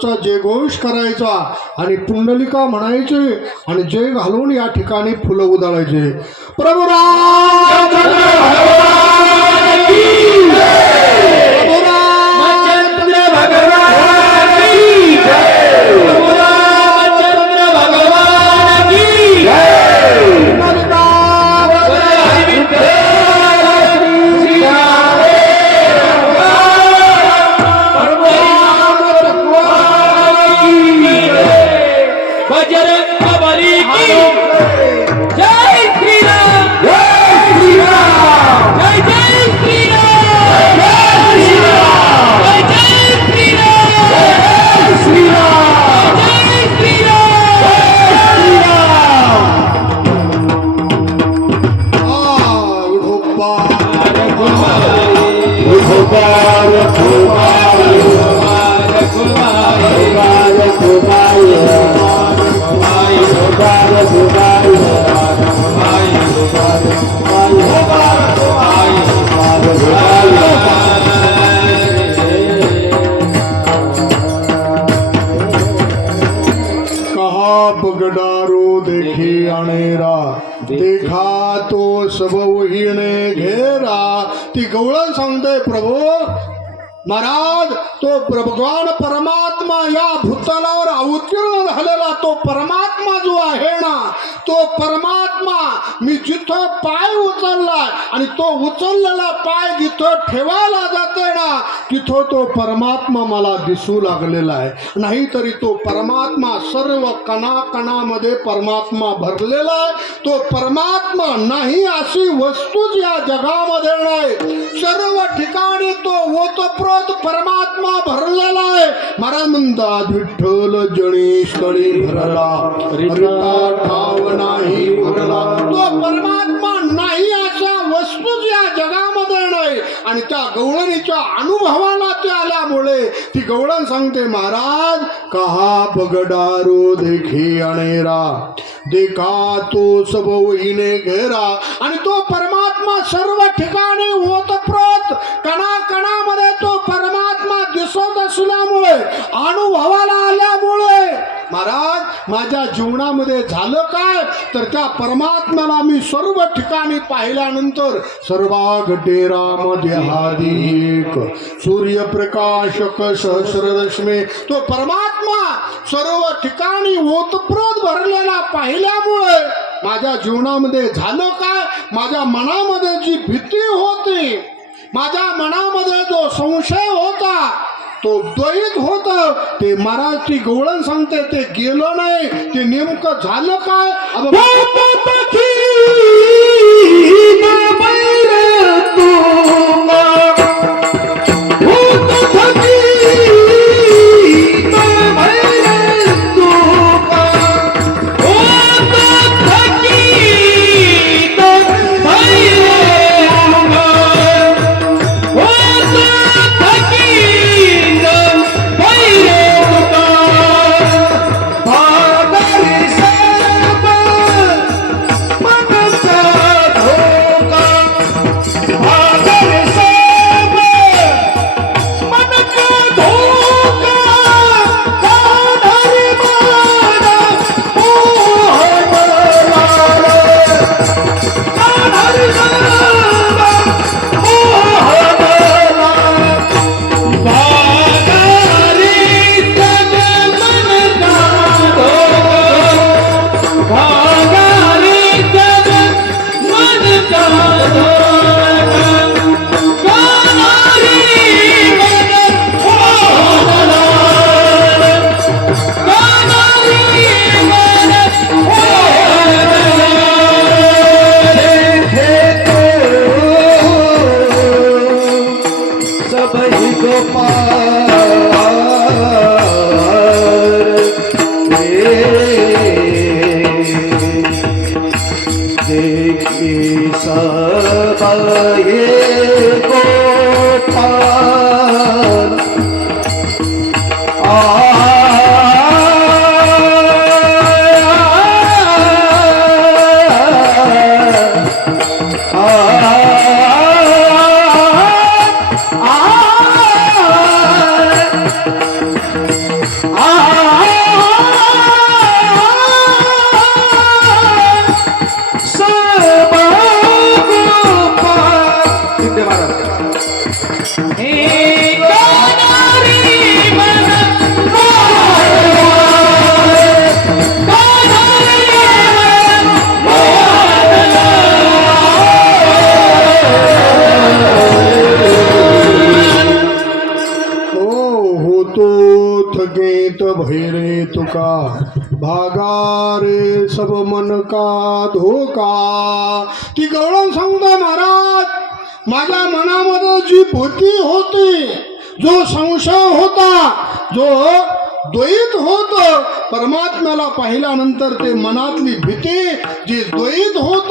विठ्ठलाचा जयघोष करायचा आणि पुंडलिका म्हणायचे आणि जय घालून या ठिकाणी फुलं उधळायचे. प्रभू रामचंद्र भगवान की जय. प्रभू रामचंद्र भगवान की जय. प्रभू रामचंद्र भगवान की जय. पुंडलिका बजरंग बली की जय श्री राम. जय श्रीराम. जय जय श्री राम. जय जय श्री राम. जय श्रीराम. जय श्री राम. गोपाल गोपाल कहा बगडारो देखी अणेरा देखा तो सब वहीने घेरा. ती गवळण सांगते प्रभू महाराज तो भगवान परमात्मा या भूतलावर अवतीर्ण झालेला तो परमात्मा जो आहे ना तो परमात्मा मी जिथं पाय उचललाय आणि तो उचललेला पाय जिथं ठेवायला जाते ना तिथं तो परमात्मा मला दिसू लागलेला आहे. नाहीतरी तो परमात्मा सर्व कणाकणामध्ये परमात्मा भरलेला आहे. तो परमात्मा नाही अशी वस्तूच या जगामध्ये नाही. सर्व ठिकाणी तो ओतप्रोत परमात्मा भरलेला आहे. महाराज म्हणतात विठ्ठल जणी स्थळी भरला रिता ठाव नाही भरला. तो परमात्मा नाही अशा वस्तूच या जगामध्ये नाही. आणि त्या गवळणीच्या अनुभवाला ते आल्यामुळे ती गवळण सांगते महाराज कहा बगडारो देखी अणेरा देखा तो सब वहीने घेरा. आणि तो परमात्मा सर्व ठिकाणी ओतप्रोत कणाकणामध्ये तो परमात्मा दिसत असल्यामुळे अनुभवाला आल्यामुळे महाराज माझ्या जीवनामध्ये झालं काय तर त्या परमात्म्याला मी सर्व ठिकाणी पाहिल्यानंतर सर्वाघटेरामध्ये हादिक सूर्यप्रकाशक सहस्रदशमे तो परमात्मा सर्व ठिकाणी ओतप्रोत भरलेला पाहिल्यामुळे माझ्या जीवनामध्ये झालं काय माझ्या मनामध्ये जी भीती होती माझ्या मनामध्ये जो संशय होता तो द्वैत होत ते महाराजची गवळण सांगते ते गेलं नाही. ते नेमकं झालं काय भादरी सर्व का भागा रे सब मन का धोका. ती गवळण सांगतो महाराज, माझ्या मनामध्ये जी भीती होती, जो संशय होता, जो द्वैत होत, परमात्म्याला पाहिल्यानंतर ते मनातली भीती जे द्वैत होत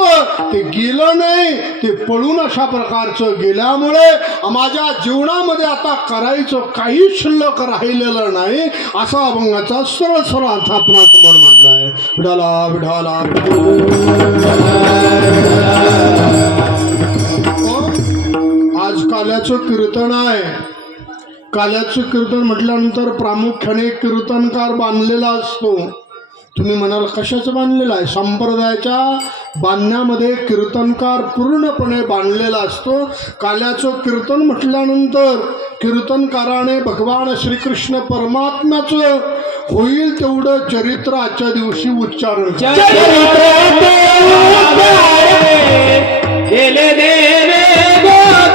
ते गेलं नाही, ते पळून अशा प्रकारचं गेल्यामुळे माझ्या जीवनामध्ये आता करायचं काही शिल्लक राहिलेलं नाही, असा अभंगाचा सरळ सरळ अर्थ आपणासमोर म्हणला आहे. विठाला विठाला. आज काल्याचं कीर्तन आहे. काल्याचं कीर्तन म्हटल्यानंतर प्रामुख्याने कीर्तनकार बांधलेला असतो. तुम्ही म्हणाल कशाचं बांधलेलं आहे? संप्रदायाच्या बांधण्यामध्ये कीर्तनकार पूर्णपणे बांधलेला असतो. काल्याचं कीर्तन म्हटल्यानंतर कीर्तनकाराने भगवान श्रीकृष्ण परमात्म्याचं होईल तेवढं चरित्र आजच्या दिवशी उच्चारण गेले देवे गोकुळे, गेले देवे गोकुळे,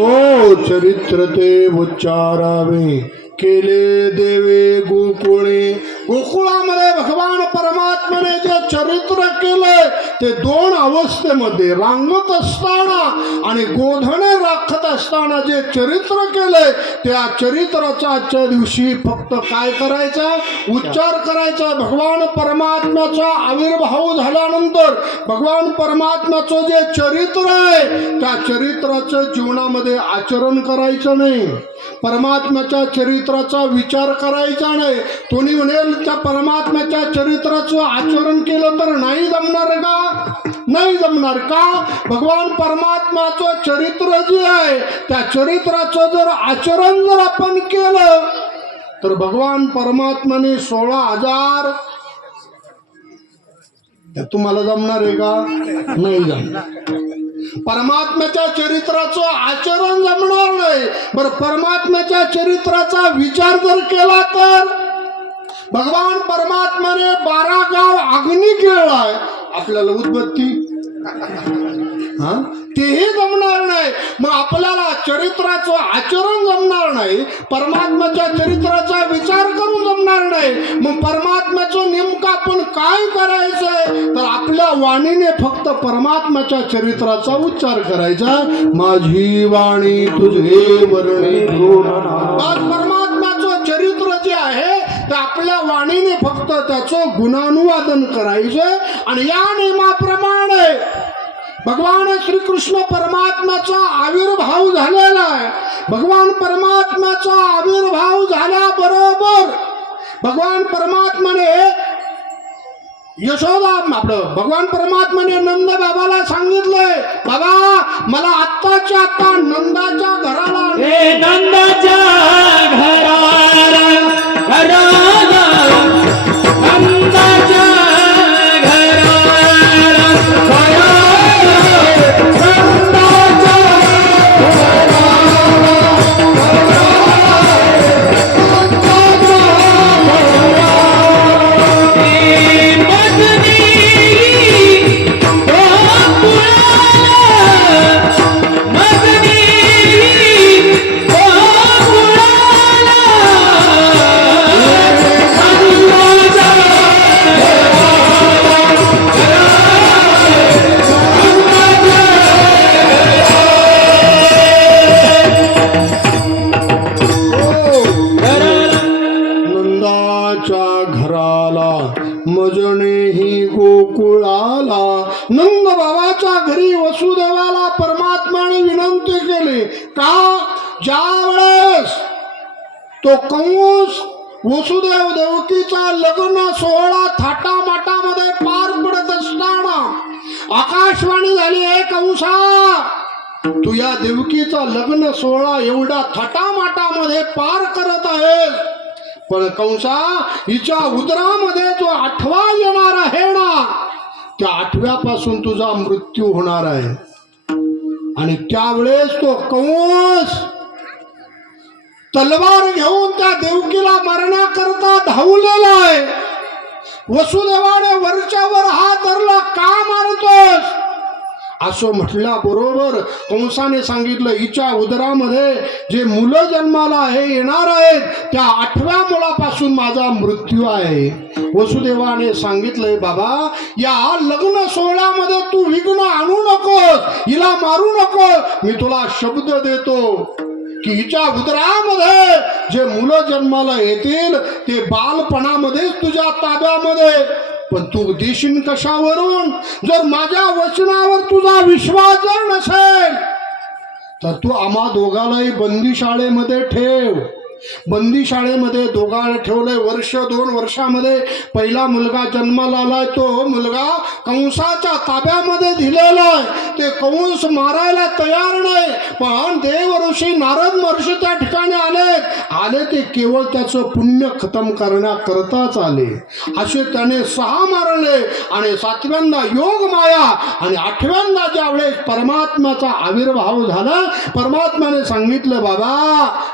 ओ चरित्र ते उच्चारावे केले देवे गोकुळे. गोकुळामध्ये भगवान परमात्म्याने जे चरित्र केलंय ते दोन अवस्थेमध्ये रांगत असताना आणि गोधने राखत असताना जे चरित्र केलंय त्या चरित्राचा आजच्या दिवशी फक्त काय करायचा? उच्चार करायचा. भगवान परमात्म्याचा आविर्भाव झाल्यानंतर भगवान परमात्म्याचं जे चरित्र आहे त्या चरित्राचं जीवनामध्ये आचरण करायचं नाही. परमात्म्याच्या चरित्राचा विचार करायचा नाही. कोणी म्हणेल त्या परमात्म्याच्या चरित्राचं आचरण केलं तर नाही जमणार का? नाही जमणार का? भगवान परमात्म्याचं चरित्र जे आहे त्या चरित्राचं जर आचरण जर आपण केलं तर भगवान परमात्म्याने 16,000 तुम्हाला जमणार आहे का? नाही जमणार. परमात्म्याच्या चरित्राचं आचरण जमणार नाही. बरं, परमात्म्याच्या चरित्राचा विचार जर केला तर भगवान परमात्म्याने 12 गाव अग्नी केलाय, आपल्याला उदबत्ती तेही जमणार नाही. मग आपल्याला चरित्राचं आचरण जमणार नाही, परमात्म्याच्या चरित्राचा विचार करून जमणार नाही. मग परमात्म्याचं नेमकं आपण काय करायचंय तर आपल्या वाणीने फक्त परमात्म्याच्या चरित्राचा उच्चार करायचा. माझी वाणी तुझे वर्णी परमात्म्याचं चरित्र जे आहे ते आपल्या वाणीने फक्त त्याचं गुणानुवादन करायचं. आणि या नियमाप्रमाणे भगवान श्रीकृष्ण परमात्म्याचा आविर्भाव झालेला आहे. भगवान परमात्म्याचा आविर्भाव झाल्याबरोबर भगवान परमात्म्याने यशोदा आपलं भगवान परमात्म्याने नंद बाबाला सांगितलंय, बाबा मला आत्ताच्या आत्ता नंदाच्या घराला नंदाच्या घराला नंदाच्या मजणेही गोकुळाला. नंद बाबाच्या घरी वसुदेवाला परमात्म्याने विनंती केली का? ज्या वेळेस तो कंस वसुदेव देवकीचा लग्न सोहळा थाटामाटामध्ये पार पडत असताना आकाशवाणी झाली, हे कंसा तू या देवकीचा लग्न सोहळा एवढ्या थाटामाटामध्ये पार करत आहेस, पण कंसा हिच्या उदरामध्ये जो 8वा येणार आहे ना त्या 8व्यापासून तुझा मृत्यू होणार आहे. आणि त्यावेळेस तो कंस तलवार घेऊन त्या देवकीला मारण्याकरता धावलेला आहे. वसुदेवाने वरच्यावर हात धरला, का मारतोस असं म्हटल्याबरोबर कंसाने सांगितलं, हिच्या उदरामध्ये जे मुलं जन्माला हे येणार आहेत त्या 8व्या मुलापासून माझा मृत्यू आहे. वसुदेवाने सांगितलंय, बाबा या लग्न सोहळ्यामध्ये तू विघ्न आणू नकोस, हिला मारू नको. मी तुला शब्द देतो की हिच्या उदरामध्ये जे मुलं जन्माला येतील ते बालपणामध्येच तुझ्या ताब्यामध्ये. पण तू देशील कशावरून? जर माझ्या वचनावर तुझा विश्वास जर नसेल तर तू आम्हा दोघांनाही बंदीशाळेमध्ये ठेव. बंदीशाळेमध्ये दोघांना ठेवलंय. 1-2 वर्षामध्ये पहिला मुलगा जन्माला आलाय, तो मुलगा कंसाच्या ताब्यामध्ये दिलेला आहे. ते कंस मारायला तयार नाही, पण देव ऋषी नारद महर्षी त्या ठिकाणी आले ते केवळ त्याचं पुण्य खतम करण्याकरताच आले. असे त्याने 6 मारले आणि 7व्यांदा योग माया आणि 8व्यांदा ज्यावेळेस परमात्म्याचा आविर्भाव झाला, परमात्म्याने सांगितलं, बाबा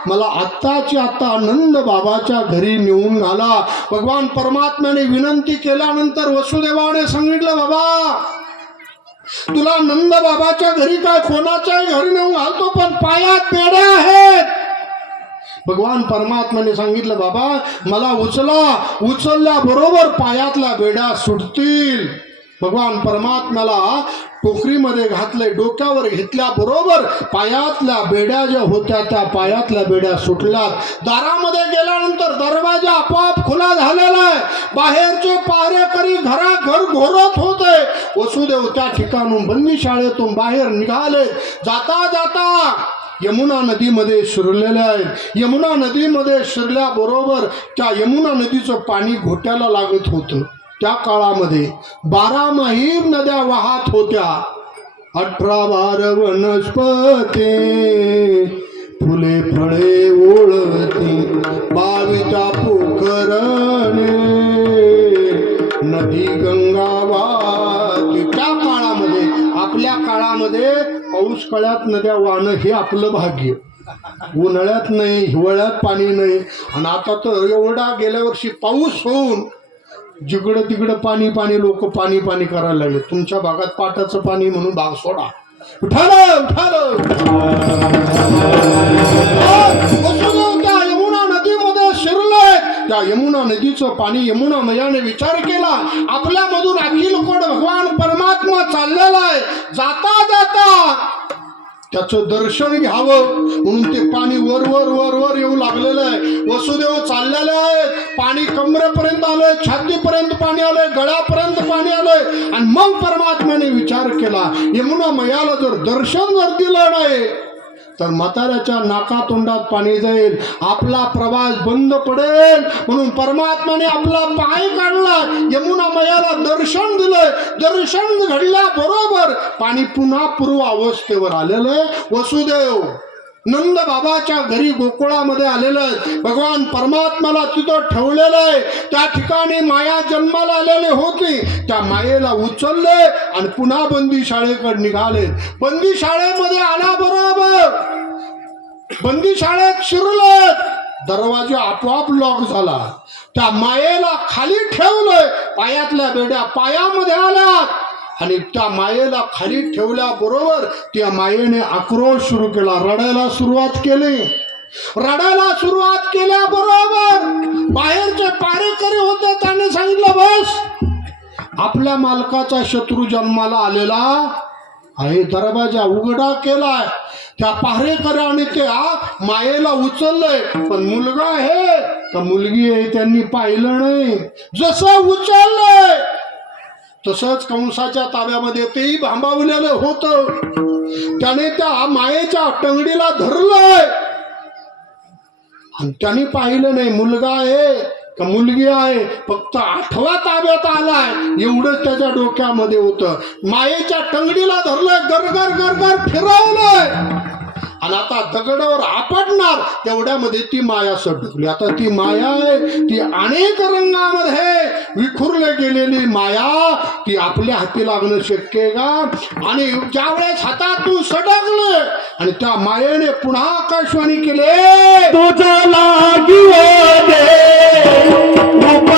मला आत्ताची आता नंद बाबाच्या घरी नेऊन घाला. भगवान परमात्म्याने विनंती केल्यानंतर वसुदेवाने सांगितलं, बाबा तुला नंद बाबाच्या घरी काय कोणाच्याही घरी नेऊन घालतो, पण पायात बेड्या आहेत. भगवान परमात्म्याने सांगितलं, बाबा मला उचलल्याबरोबर पायातल्या बेड्या सुटतील. भगवान परमात्म्याला टोकरीमध्ये घातले, डोक्यावर घेतल्याबरोबर पायातल्या बेड्या ज्या होत्या त्या पायातल्या बेड्या सुटल्या. दारामध्ये गेल्यानंतर दरवाजा आपोआप खुला झालेला आहे. बाहेरचे पहारेकरी घराघर घोरत होते. वसुदेव त्या ठिकाणून बंदीशाळेतून बाहेर निघाले. जाता जाता यमुना नदीमध्ये शिरलेले आहेत. यमुना नदीमध्ये शिरल्याबरोबर त्या यमुना नदीचं पाणी घोट्याला लागत होतं. त्या काळामध्ये 12 नद्या वाहत होत्या. 18 वनस्पती फुले फळे ओळती, 22 पोखरणे नदी गंगा वाहती. त्या काळामध्ये, आपल्या काळामध्ये पाऊस काळात नद्या वाहणं हे आपलं भाग्य. उन्हाळ्यात नाही, हिवाळ्यात पाणी नाही. आणि आता तर एवढा गेल्या वर्षी पाऊस होऊन जिकडं तिकडं पाणी लोक पाणी करायला लागले. तुमच्या भागात पाटाचं पाणी म्हणून भाग सोडा. त्या यमुना नदीमध्ये शिरले. त्या यमुना नदीचं पाणी यमुना मैयाने विचार केला, आपल्यामधून अखिल कोड भगवान परमात्मा चाललेला आहे. जाता जाता त्याचं दर्शन घ्यावं म्हणून ते पाणी वर येऊ लागलेलं आहे. वसुदेव चाललेले आहेत. पाणी कमरेपर्यंत आलंय, छातीपर्यंत पाणी आलंय, गळ्यापर्यंत पाणी आलंय. आणि मग परमात्म्याने विचार केला, यमुना मैयाला जर दर्शन दिलं नाही तर म्हाताऱ्याच्या नाकातोंडात पाणी जाईल, आपला प्रवास बंद पडेल. म्हणून परमात्म्याने आपला पाय काढला, यमुना मैयाला दर्शन दिलं. दर्शन घडल्याबरोबर पाणी पुन्हा पूर्व अवस्थेवर आलेलं आहे. वसुदेव नंद बाबाच्या घरी गोकुळामध्ये आलेलं आहे. भगवान परमात्म्याला तिथं ठेवलेलं आहे. त्या ठिकाणी माया जन्माला आलेली होती. त्या मायेला उचलले आणि पुन्हा बंदी शाळेकडे निघाले. बंदी शाळेमध्ये आल्याबरोबर बंदी शाळेत शिरले. दरवाजा आपोआप लॉक झाला. त्या मायेला खाली ठेवलंय. पायातल्या बेड्या पायामध्ये आल्यात आणि त्या मायेला खाली ठेवल्याबरोबर त्या मायेने आक्रोश सुरू केला, रडायला सुरुवात केली. रडायला सुरुवात केल्याबरोबर बाहेरचे पारेकरी होते, त्यांनी सांगितलं, बस आपल्या मालकाचा शत्रू जन्माला आलेला आहे. दरवाजा उघडा केलाय. त्या पहारेकऱ्याने त्या मायेला उचललंय, पण मुलगा आहे का मुलगी आहे त्यांनी पाहिलं नाही. जसं उचललंय तसंच कंसाच्या ताब्यामध्ये तेही भांबावलेलं होतं. त्याने त्या मायेच्या टंगडीला धरलंय आणि त्याने पाहिलं नाही मुलगा आहे का मुलगी आहे. फक्त 8वा ताब्यात आलाय एवढंच त्याच्या डोक्यामध्ये होतं. मायेच्या टंगडीला धरलंय, गरगर गरगर फिरवलंय आणि आता दगडावर आपटणार तेवढ्यामध्ये ती माया सटकली. आता ती माया आहे ती अनेक रंगामध्ये विखुरले गेलेली माया, ती आपल्या हाती लागणं शक्य आहे का? आणि ज्यावेळेस हातातून सटकले आणि त्या मायेने पुन्हा आकाशवाणी केले, तुझा लागियो दे रूप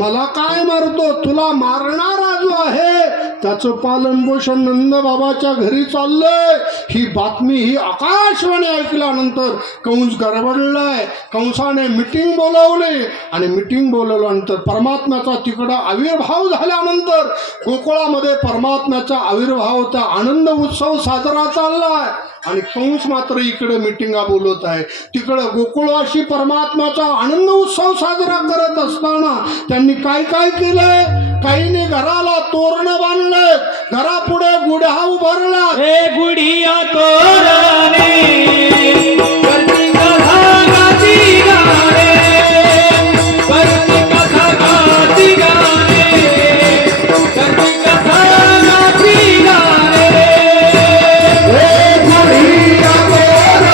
मला काय मारतो, तुला मारणारा जो आहे त्याचं पालन पोषण नंद बाबाच्या घरी चाललंय. ही बातमी ही आकाशवाणी ऐकल्यानंतर कंस गडबडलाय. कंसाने मिटिंग बोलावली आणि मिटिंग बोलवल्यानंतर परमात्म्याचा तिकडं आविर्भाव झाल्यानंतर गोकुळामध्ये परमात्म्याचा आविर्भावाचा आनंद उत्सव साजरा चाललाय आणि कंस मात्र इकडे मिटिंगा बोलत आहे. तिकडं गोकुळवासी परमात्म्याचा आनंद उत्सव साजरा करत असताना त्यांनी काय काय केलंय, काहीने घराला तोरण बांधले, घरापुढे गुढ्या उभारला. हे गुढिया तोरणे करती कथा गाती गाणे, करती कथा गाती गाणे, करती कथा गाती गाणे. हे गुढिया तोरणे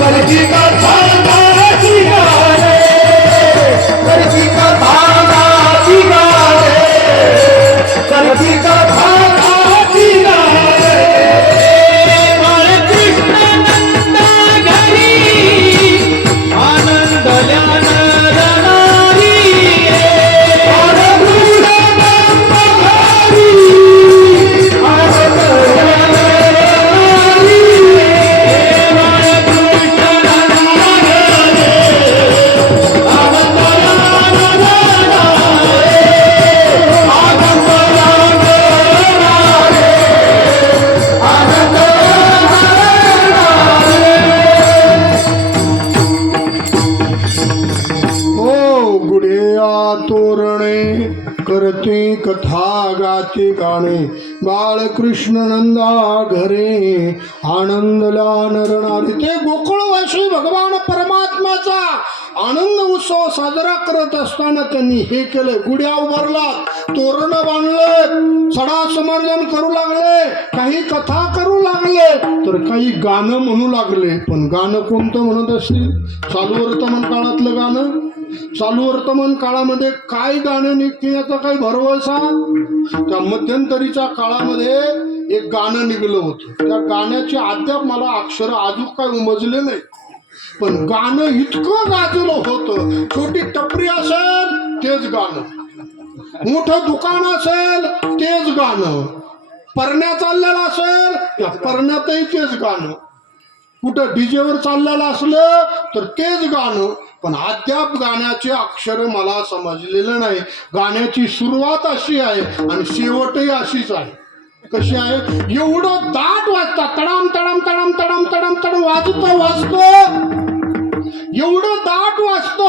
करती कथा गाती गाणे, करती कथा गाती गाणे, करती कथा गाती गाणे. बाळकृष्ण नंदा घरी आनंदल्या नरनारी. हो गुढिया तोरणे करते कथा गाते गाणे, बाळकृष्ण नंदा घरे आनंदला नरनारी. ते गोकुळवासी भगवान परमात्म्याचा आनंद उत्सव साजरा करत असताना त्यांनी हे केलं, गुढ्या उभारलात, तोरण बांधले, सडा समर्जन करू लागले, काही कथा करू लागले, तर काही गाणं म्हणू लागले. पण गाणं कोणतं म्हणत असतील? चालू वर्तमान काळातलं गाणं. चालू वर्तमान काळामध्ये काय गाणं निघते याचा काही भरवसा. त्या मध्यंतरीच्या काळामध्ये एक गाणं निघलं होतं. त्या गाण्याचे अद्याप मला अक्षर अजून काय उमजले नाही, पण गाणं इतकं गाजलं होतं. छोटी टपरी असेल तेच गाणं, मोठं दुकान असेल तेच गाणं, परण्या चाललेला असेल त्या परण्यातही तेच गाणं, कुठं डीजेवर चाललेलं असलं तर तेच गाणं. पण अद्याप गाण्याचे अक्षर मला समजलेलं नाही. गाण्याची सुरुवात अशी आहे आणि शेवटही अशीच आहे. कशी आहे? एवढं दाट वाजतात, तडाम तडाम तडाम तडाम तडाम तडाम वाजतो वाजतो, एवढं दाट वाजतो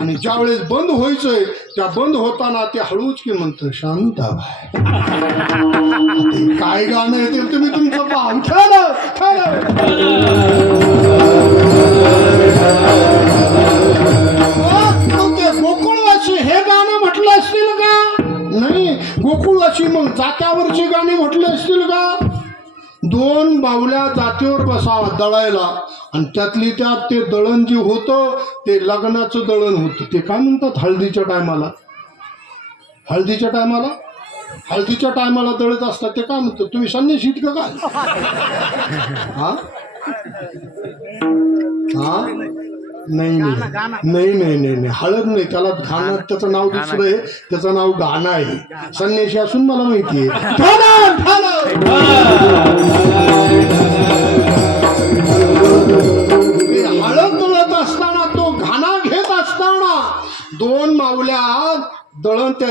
आणि ज्यावेळेस बंद व्हायचंय त्या बंद होताना ते हळूच की म्हणतं शांताबाई. ते काय गाणं आहे ते तुम्ही तुमचं पाहून ठरव. ते गोकुळवासी हे गाणं म्हटलं असतील का? नाही. गोकुळवासी मग जात्यावरची गाणी म्हटली असतील का? दोन बावल्या जातीवर बसावा दळायला आणि त्यातली त्यात ते दळण जे होतं ते लग्नाचं दळण होतं. ते काय म्हणतात हळदीच्या टायमाला, हळदीच्या टायमाला दळत असतात. ते काय म्हणतात? तुम्ही संन्यासी का काय? हा हा नाही हळद नाही, त्याला गाणं, त्याचं नाव दुसरं आहे, त्याचं नाव गाणं आहे. संन्यासी असून मला माहिती आहे. हळद दळत असताना, तो घाणा घेत असताना दोन मावल्या दळण ते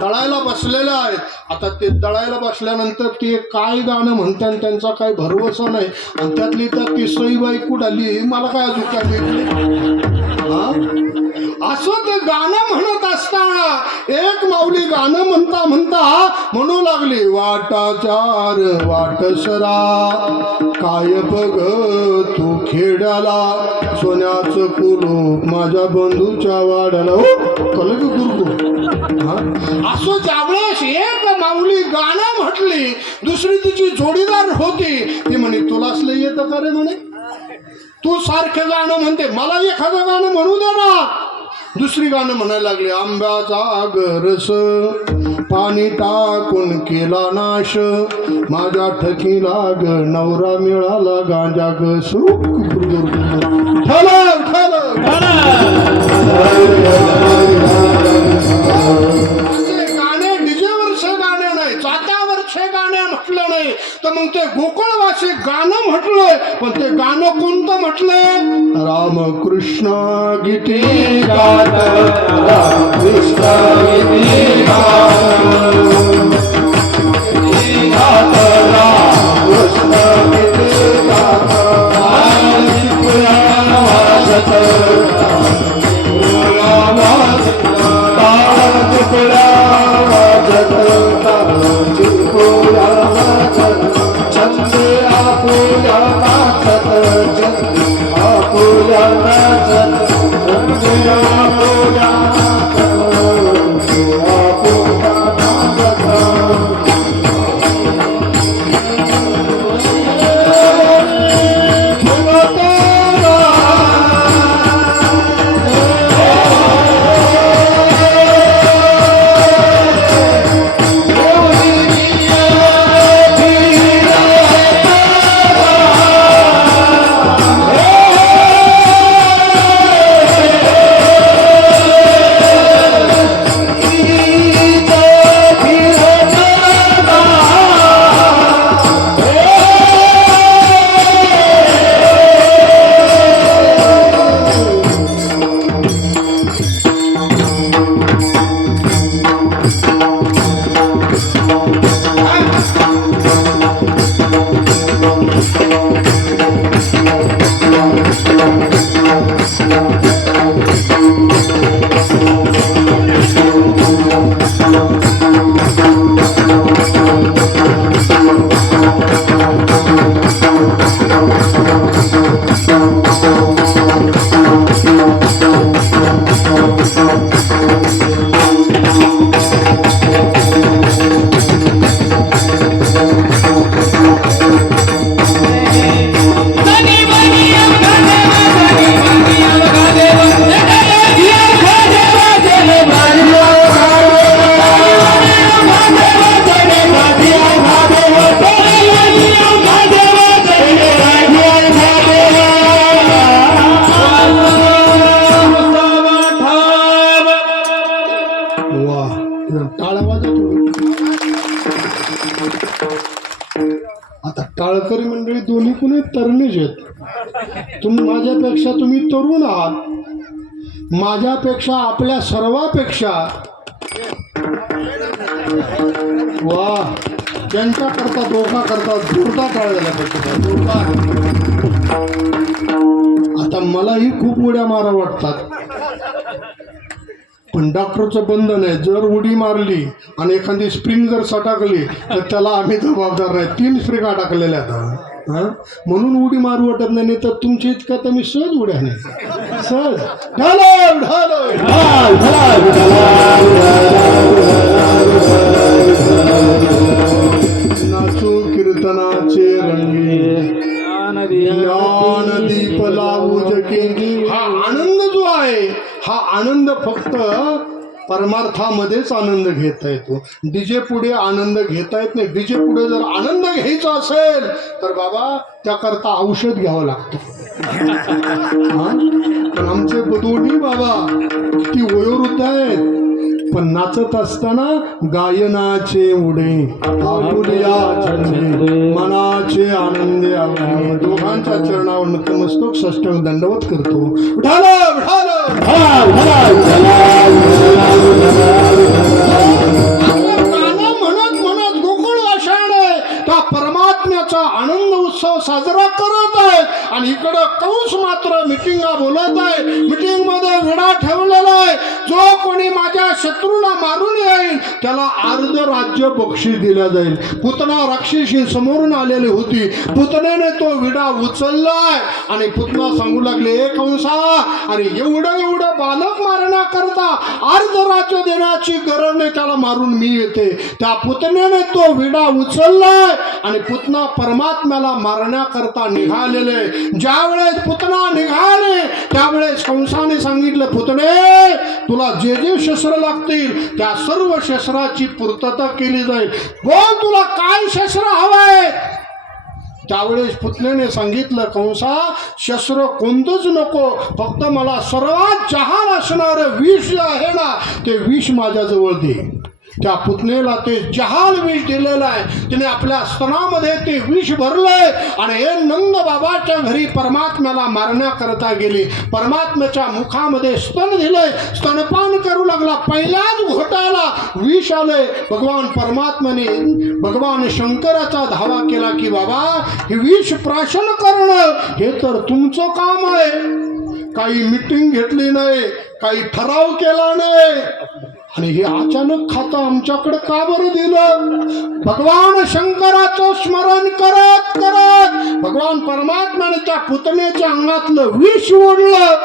दळायला बसलेल्या आहेत. आता ते दळायला बसल्यानंतर ते काय गाणं म्हणतात त्यांचा काही भरवसा नाही. आणि त्यातली त्यात ती सईबाई कुठाली मला काय अजून काय भेटले. असं ते गाणं म्हणत असताना एक माऊली गाणं म्हणता म्हणता म्हणू लागली, वाटाचार वाटसरा काय बघ तू खेड्याला, सोन्याचं कुलूप माझ्या बंधूच्या वाड्याला. कलगी दुर्गो. असं ज्यावेळेस एक माऊली गाणं म्हटली, दुसरी तिची जोडीदार होती, ती म्हणे तुलाच लय येतं का रे म्हणे, तू सारखं गाणं म्हणते, मला एखादं गाणं म्हणू दे ना. दुसरी गाणं म्हणायला लागली, आंब्याचा गरस पाणी टाकून केला नाश, माझ्या ठकीला ग नवरा मिळाला गांजा ग. सुख राम कृष्ण गीती गात कृष्ण गीती गात कृष्ण गीती गात पुरा वाजत पुरा वाजत ताळाची पुरा वाजत ताळाची पुरा वाजत छंद आपुल्या नाचत छंद आपुल्या नाचत छंद आपुल्या नाचत आपुल्या नाचत आता टाळकरी मंडळी दोन्ही कुणी तरुणीच आहेत. माझ्यापेक्षा तुम्ही तरुण आहात, माझ्यापेक्षा आपल्या सर्वापेक्षा. वा, त्यांच्या करता धोका करतात जोरदार टाळ झाल्या पाहिजे जोरदार. आता मलाही खूप उड्या मारा वाटतात, पण डॉक्टरचं बंधन आहे, जर उडी मारली आणि एखादी स्प्रिंग जर सटाकली तर त्याला आम्ही जबाबदार नाही. 3 स्प्रिंगा टाकलेल्या आहेत म्हणून उडी मारू वाटत नाही, तर तुमच्या इतका तर मी सहज उड्या नाही सहज ढालो ढालो नाचू कीर्तनाचे रंगी ज्ञानदीप लावू जगी. हा आनंद जो आहे, हा आनंद फक्त परमार्थामध्येच आनंद घेता येतो. डीजे पुढे आनंद घेता येत नाही. डीजे पुढे जर आनंद घ्यायचा असेल तर बाबा त्याकरता औषध घ्यावं लागतं. पण आमचे दोन्ही बाबा किती वयोवृद्ध आहेत, पण नाचत असताना गायनाचे उडे आपुल्या छंदे मनाचे आनंदे आवडे. दोघांच्या चरणावर नतमस्तक साष्टांग दंडवत करतो. ढालो ढालो म्हणत म्हणत गोकुळ वाशाणे त्या परमात्म्याचा आनंद उत्सव साजरा करत आहे. आणि इकडं कंस मात्र मिटिंगा बोलत आहे. मिटिंग मध्ये विडा ठेवलेला आहे, जो कोणी माझ्या शत्रूला मारून येईल त्याला अर्ध राज्य बक्षीस दिल्या जाईल. पुतना राक्षसी समोरून आलेली होती, पुतनेने तो विडा उचललाय आणि पुतना सांगू लागले, ए कंसा, अरे एवढं एवढं बालक मारण्याकरता अर्ध राज्य देण्याची गरज नाही, त्याला मारून मी येते. त्या पुतनेने तो विडा उचललाय आणि पुतना परमात्म्याला मारण्याकरता निघालेले. ज्यावेळेस पुतना निघाले त्यावेळेस कंसाने सांगितलं, पुतणे तुला जे जे शस्त्र लागतील त्या सर्व शस्त्राची पूर्तता केली जाईल. बोल तुला काय शस्त्र हवंय. त्यावेळेस पुतण्याने सांगितलं, कंसा शस्त्र कोणतंच नको, फक्त मला सर्वात जहाल असणारं विष आहे ना ते विष माझ्याजवळ दे. त्या पुतणेला ते जहाल विष दिलेलं आहे. तिने आपल्या स्तनामध्ये ते विष भरलंय आणि हे नंद बाबाच्या घरी परमात्म्याला मारण्याकरता गेली. परमात्म्याच्या मुखामध्ये स्तन दिलंय, स्तनपान करू लागला. पहिल्याच घोटाला विष आलंय. भगवान परमात्म्याने भगवान शंकराचा धावा केला की बाबा हे विष प्राशन करणं हे तर तुमचं काम आहे. काही मीटिंग घेतली नाही, काही ठराव केला नाही आणि हे अचानक खातं आमच्याकडे का बरं दिलं. भगवान शंकराचं स्मरण करत करत भगवान परमात्म्याने त्या पुतण्याच्या अंगातलं विष ओढलं.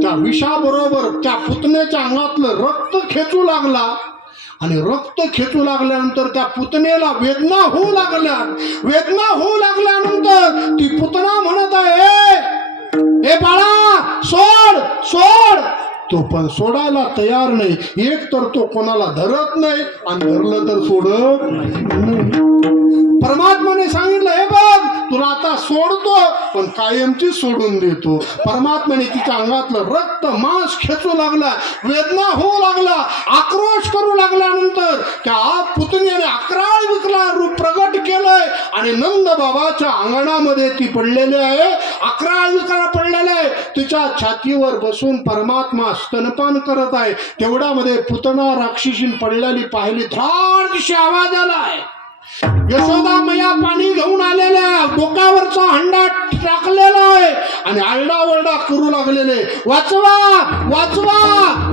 त्या विषाबरोबर त्या पुतण्याच्या अंगातलं रक्त खेचू लागला आणि रक्त खेचू लागल्यानंतर त्या पुतणेला वेदना होऊ लागल्या. वेदना होऊ लागल्यानंतर ती पुतना म्हणत आहे, ए बाळा सोड सोड. तो पण सोडायला तयार नाही. एक तर तो कोणाला धरत नाही आणि धरलं तर सोडत नाही. परमात्माने सांगितलं, हे बघ तुला आता सोडतो पण कायमची सोडून देतो. परमात्म्याने तिच्या अंगातलं रक्त मांस खेचू लागला, वेदना होऊ लागला, आक्रोश करू लागल्यानंतर त्या पुतण्याने अकराळ विकराळ रूप प्रगट केलंय आणि नंद बाबाच्या अंगणामध्ये ती पडलेली आहे. अकराळ विकराळ पडलेले आहे. तिच्या छातीवर बसून परमात्मा स्तनपान करत आहे. तेवढ्यामध्ये पुतना राक्षसीन पडलेली पाहिली. धाडशी आवाज आलाय. यशोदा मैया पाणी घेऊन आलेल्या, डोक्यावरचा हंडा टाकलेला आहे आणि आरडाओरडा करू लागलेले, वाचवा वाचवा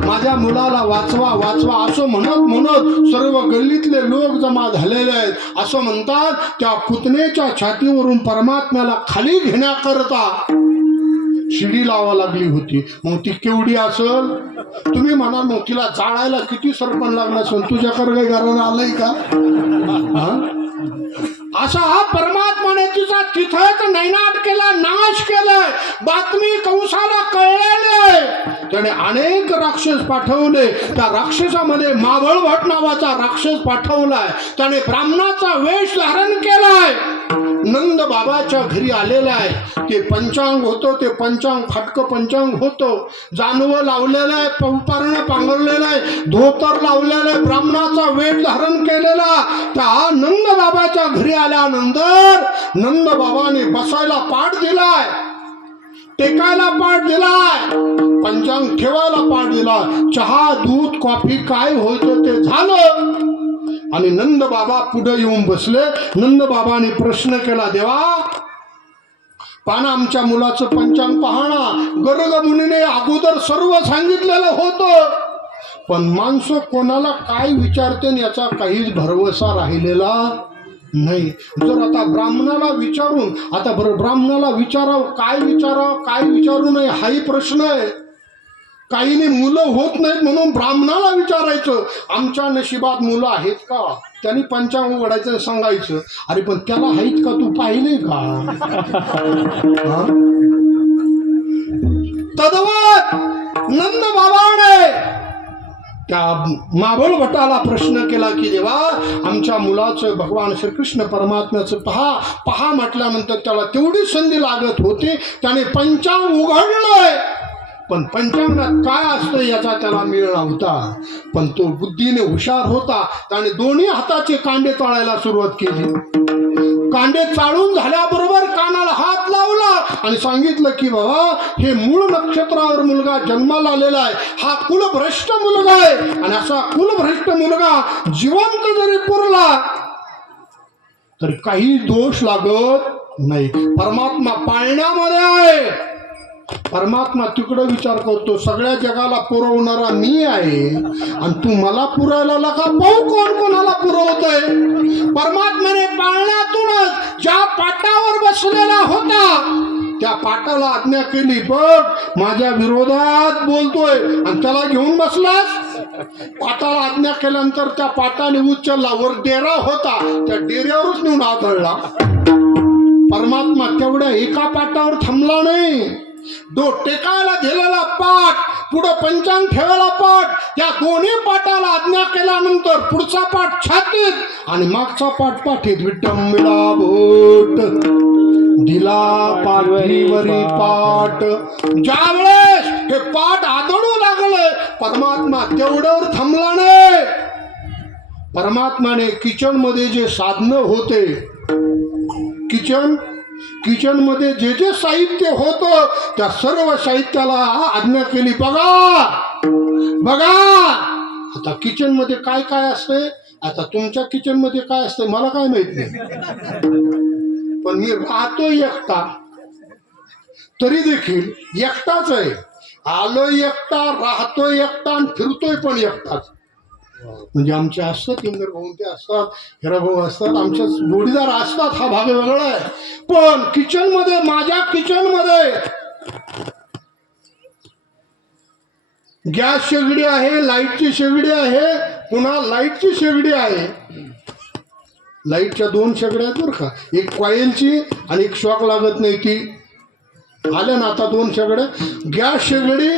माझ्या मुलाला, वाचवा वाचवा असं म्हणत म्हणत सर्व गल्लीतले लोक जमा झालेले आहेत. असं म्हणतात त्या पुतणेच्या छातीवरून परमात्म्याला खाली घेण्याकरता शिडी लावा लागली होती. मग ती केवढी असल तुम्ही म्हणा. मग तिला जाळायला किती सरपण लागला असेल. तुझ्याकडे काही घरानं आलंय का? असा हा परमात्माने तिचा तिथंच नैनाट केला, नाश केलाय. बातमी कंसाला कळलेली आहे. त्याने अनेक राक्षस पाठवले. त्या राक्षसामध्ये मावळ भट नावाचा राक्षस पाठवलाय. त्याने ब्राह्मणाचा वेश धारण केलाय. नंद बाबाच्या घरी आलेला आहे. ते पंचांग होतं, ते पंचांग फाटकं पंचांग होतं. जानवं लावलेलं आहे, पर्ण पांघरलेलं आहे, धोतर लावलेलं आहे, ब्राह्मणाचा वेश धारण केलेला. त्या नंद बाबाच्या घरी आल्यानंतर नंद बाबाने बसायला पाठ दिलाय, टेकायला पाठ दिलाय, पंचांग ठेवायला पाठ दिला. चहा दूध कॉफी काय होतं ते झालं आणि नंद बाबा पुढे येऊन बसले. नंद बाबाने प्रश्न केला, देवा पाना आमच्या मुलाचं पंचांग पाहणा. गर्ग मुनीने अगोदर सर्व सांगितलेलं होतं पण माणसं कोणाला काय विचारते याचा काहीच भरवसा राहिलेला नाही. जर आता ब्राह्मणाला विचारून, आता बरं ब्राह्मणाला विचारावं, काय विचारू नये हाही प्रश्न आहे. काहीने मुलं होत नाहीत म्हणून ब्राह्मणाला विचारायचं आमच्या नशिबात मुलं आहेत का. त्यांनी पंचांग उघडायचं सांगायचं, अरे पण त्याला आहेत का तू पाहिले का. तद्वत नंद बाबाने त्या मावळ भटाला प्रश्न केला की देवा आमच्या मुलाचं भगवान श्रीकृष्ण परमात्म्याचं पहा म्हटल्यानंतर त्याला तेवढी संधी लागत होती. त्याने पंचांग उघडलंय पण पंचांगात काय असतं याचा त्याला मेळ नव्हता. पण तो बुद्धीने हुशार होता. त्याने दोन्ही हाताचे कांडे चाळायला सुरुवात केली. कांडे चाळून झाल्याबरोबर कानाला हात लावला आणि सांगितलं की बाबा हे मूळ नक्षत्रावर मुलगा जन्माला आलेला आहे. हा कुलभ्रष्ट मुलगा आहे आणि असा कुलभ्रष्ट मुलगा जिवंत जरी पुरला तरी काही दोष लागत नाही. परमात्मा पाळण्यामध्ये आहे. परमात्मा तिकडे विचार करतो, सगळ्या जगाला पुरवणारा मी आहे आणि तू मला पुरायला लागा. पाहू कोण कोणाला पुरवतोय. परमात्म्याने पाळण्यातूनच ज्या पाटावर बसलेला होता त्या पाटाला आज्ञा केली, बघ माझ्या विरोधात बोलतोय आणि त्याला घेऊन बसलास. पाटाला आज्ञा केल्यानंतर त्या पाटाने उचलला. वर डेरा होता, त्या डेऱ्यावरच नेऊन आदळला. परमात्मा तेवढ्या एका पाटावर थांबला नाही. टेकायला दिलेला पाठ, पुढं पंचांग ठेवायला पाठ, या दोन्ही पाटाला आज्ञा केल्यानंतर पुढचा पाठ छातीत आणि मागचा पाठ पाठीत. विठ्ठला बोट दिला पाठीवरी पाठ. ज्यावेळेस हे पाठ आदळू लागले परमात्मा तेवढ्यावर थांबला नाही. परमात्माने किचन मध्ये जे साधनं होते, किचन मध्ये जे जे साहित्य होतं त्या सर्व साहित्याला आज्ञा केली, बघा आता किचन मध्ये काय काय असते. आता तुमच्या किचन मध्ये काय असते मला काय माहित नाही, पण मी राहतो एकटा, तरी देखील एकटाच आहे. आलोय एकटा, राहतोय एकटा आणि फिरतोय पण एकटाच. म्हणजे आमचे असतात इंद्र भाऊ, ते असतात, हिरा भाऊ असतात, आमच्या जोडीदार असतात. हा भाग वेगळा आहे. पण किचन मध्ये, माझ्या किचन मध्ये गॅस शेगडी आहे, लाईटची शेगडी आहे, पुन्हा लाईटची शेगडी आहे. लाईटच्या 2 शेगड्या आहेत बरं का, एक कॉइलची आणि एक शॉक लागत नाही ती आल्या ना आता 2 शेगड्या. गॅस शेगडी,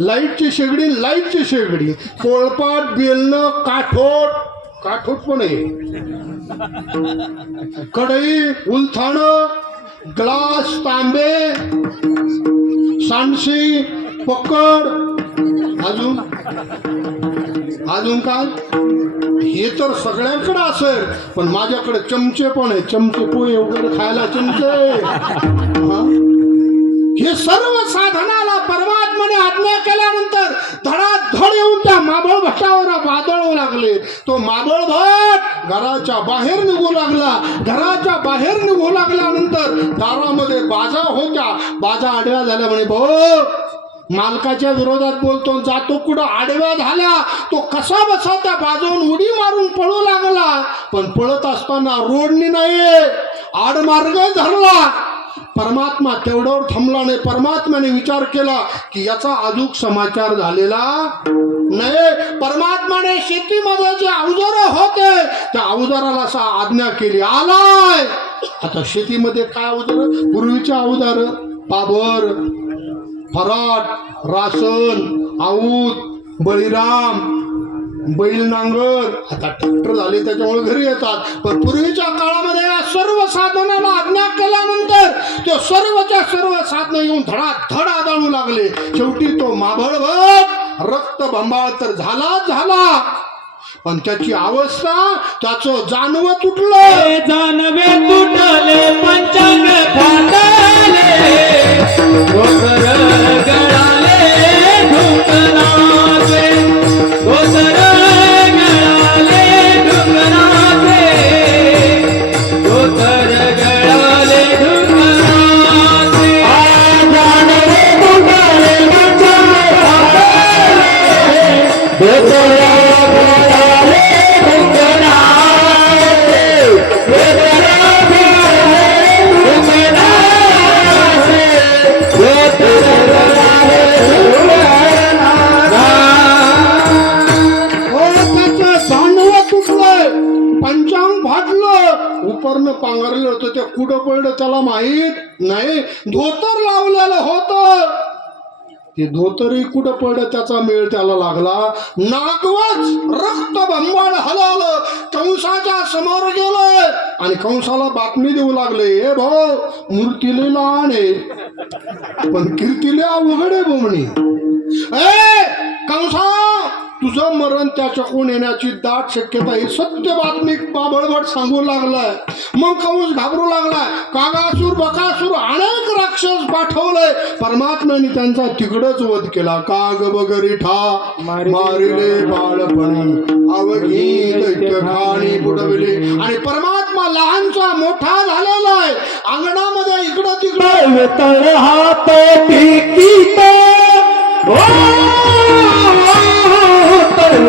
लाईटची शेगडी, लाईटची शेगडी, पोळपाट, बेलणं, काठोट पण आहे, कढई, उलथाणं, ग्लास, तांबे, सांडशी, पकड, अजून काय, हे तर सगळ्यांकडे असेल. पण माझ्याकडे चमचे पण आहे, चमचे पोहे वगैरे खायला चमचे. हे सर्व साधनाला परमात्माने आज्ञा केल्यानंतर धडाधड येऊन त्या माबळ भटावर वादळू लागले. तो माबळ भट घराच्या बाहेर निघू लागला. घराच्या बाहेर निघू लागल्यानंतर दारामध्ये बाजा होत्या, बाजा आडव्या झाल्या. म्हणे भाऊ मालकाच्या विरोधात बोलतो, जातो कुठं आडव्या झाल्या. तो कसा बसा त्या बाजून उडी मारून पळू लागला. पण पळत असताना रोडनी नाही, आडमार्ग धरला. परमात्मा तेवढ्यावर थांबला नाही. परमात्म्याने विचार केला की याचा अजून समाचार झालेला नाही. परमात्माने शेतीमध्ये जे अवजार होते त्या अवजाराला असा आज्ञा केली, आलाय. आता शेतीमध्ये काय अवजार, पूर्वीचे अवजार, पाबर, फराट, रासन, आऊत, बळीराम, बैल नांगर, आता ट्रॅक्टर झाले त्याच्यामुळे घरी येतात. पण पूर्वीच्या काळामध्ये या सर्व साधनाला आज्ञा केल्यानंतर ते सर्वच्या सर्व साधनं येऊन धडाधड आदळू लागले. शेवटी तो माबळभट रक्तबंबाळ तर झाला, पण त्याची अवस्था, त्याचं जानवं तुटलं. जानवे तुटले, पंचांग फाटले, डोकर गळाले, ढुकराचे, डोकर गळाले, ढुकराचे, डोकर गळाले, ढुकराचे. जानवे तुटले, पंचांग फाटले, डोकर उपरनं पांघरलं होतं, ते कुठं पडलं त्याला माहित नाही. धोतर लावलेलं होतं, ते धोतरही कुठं पडलं त्याचा मेळ त्याला लागला. नागवच रक्त बंबाळ हलालं, कंसाच्या समोर गेलं आणि कंसाला बातमी देऊ लागले, हे भाऊ मूर्तीले लहान आहे पण कीर्तीले अवघड आहे बोमणी. ए कंसा, तुझं मरण त्याच्याकडून येण्याची दाट शक्यता आहे. सत्य बातमी बाबळभट सांगू लागलाय. मग कंस घाबरू लागलाय. कागासूर, बकासूर अनेक राक्षस पाठवले. परमात्म्याने त्यांचा तिकडच वध केला. काग बगरी ठा मारिले बाळपणी, अवघी दैत्य खाणी बुडविले. आणि परमात्मा लहानचा मोठा झालेला आहे. अंगणामध्ये इकडं तिकडं तळ हात टिकीत,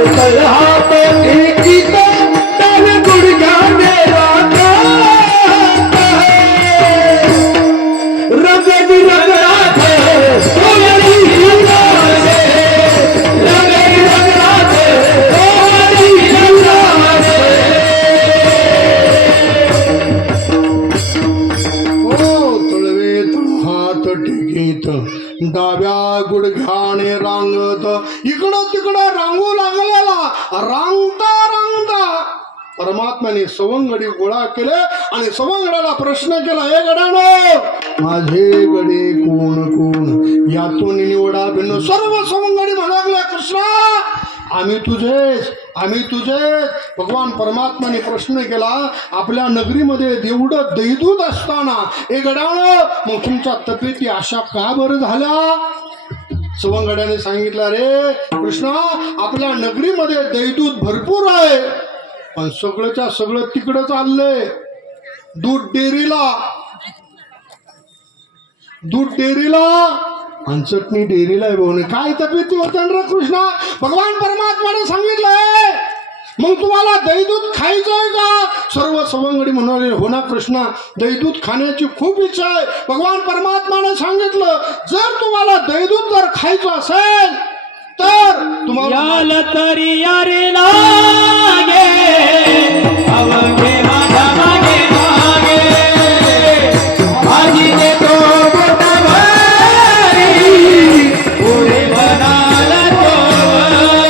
तळ हात टिकीत, तळ गुडघ्याने रगडी रगडात, रगडी रगडात, हात टिकीत, डाव्या गुडघ्याने रांगत, इकडं तिकडं रांगू लागलेला. रांगता रांगता परमात्म्याने सवंगडी गोळा केले आणि सवंगड्याला प्रश्न केला, हे गडानो माझे गडे कोण कोण यातून निवडा भिन्न. सर्व सवंगडी म्हणाले, कृष्णा आम्ही तुझेच. भगवान परमात्म्याने प्रश्न केला, आपल्या नगरीमध्ये एवढं दैदूत असताना हे गडानो मग तुमच्या तब्येती अशा का बरं झाल्या? सवंगड्याने सांगितलं, रे कृष्णा आपल्या नगरीमध्ये दैदूत भरपूर आहे, पण सगळंच्या सगळं तिकडं चाललंय. दूध डेअरीला आणि चटणी डेअरीला आहे. भाऊ काय तब्येती होत्या रे कृष्णा? भगवान परमात्माने सांगितलंय, मग तुम्हाला दैदूत खायचंय का? सर्व सवंगडी म्हणाले, हो ना कृष्णा, दैदूत खाण्याची खूप इच्छा आहे. भगवान परमात्माने सांगितलं, जर तुम्हाला दैदूत जर खायचं असेल तर तुम्हाला याला तरी यारे लागे अवघे माझ्या मागे मागे माझी देतो बोटावरी पुढे म्हणाला तोवरी.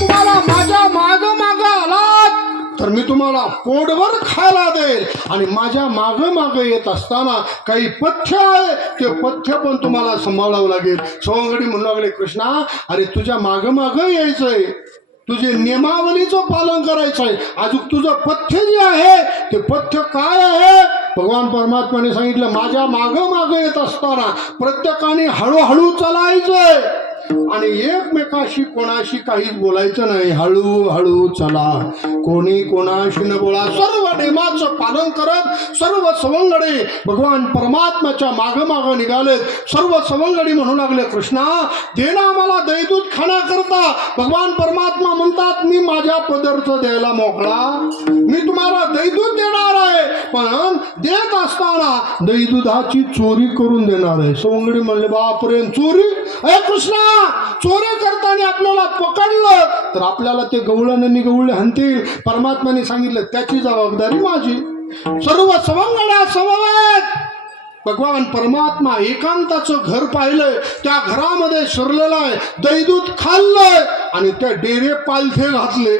तुम्हाला माझ्या माग आलात तर मी तुम्हाला पोटभर खायला देईल. आणि माझ्या माग येत असताना काही पथ्य आहे, ते पथ्य पण तुम्हाला सांभाळावं लागेल. सवंगडी म्हणू लागले, कृष्णा अरे तुझ्या माग यायचंय, तुझे नियमावलीचं पालन करायचंय. अजून तुझं पथ्य जे आहे ते पथ्य काय आहे? भगवान परमात्म्याने सांगितलं, माझ्या माग येत असताना प्रत्येकाने हळूहळू चालायचंय आणि एकमेकाशी कोणाशी काहीच बोलायचं नाही. हळूहळू चला, कोणी कोणाशी न बोला. सर्व नियमाचं पालन करत सर्व सवंगडी भगवान परमात्म्याच्या माग निघालेत. सर्व सवंगडी म्हणू लागले, कृष्णा दे ना आम्हाला दैदूत खाण्याकरता. भगवान परमात्मा म्हणतात, मी माझ्या पदरचं द्यायला मोकळा, मी तुम्हाला दैदूत देणार आहे, पण देत असताना दैदुधाची चोरी करून देणार आहे. सवंगडी म्हणले, बापरे चोरी? अरे कृष्णा चोरी करताना आपल्याला पकडलं तर आपल्याला ते गवळण गवळे हाणतील. परमात्म्याने सांगितलं, त्याची जबाबदारी माझी. सर्व सवंगड्या समवेत भगवान परमात्मा एकांताचं घर पाहिलंय, त्या घरामध्ये शिरलेलं आहे, दैदूत खाल्लंय आणि त्या डेरे पालथे घातले.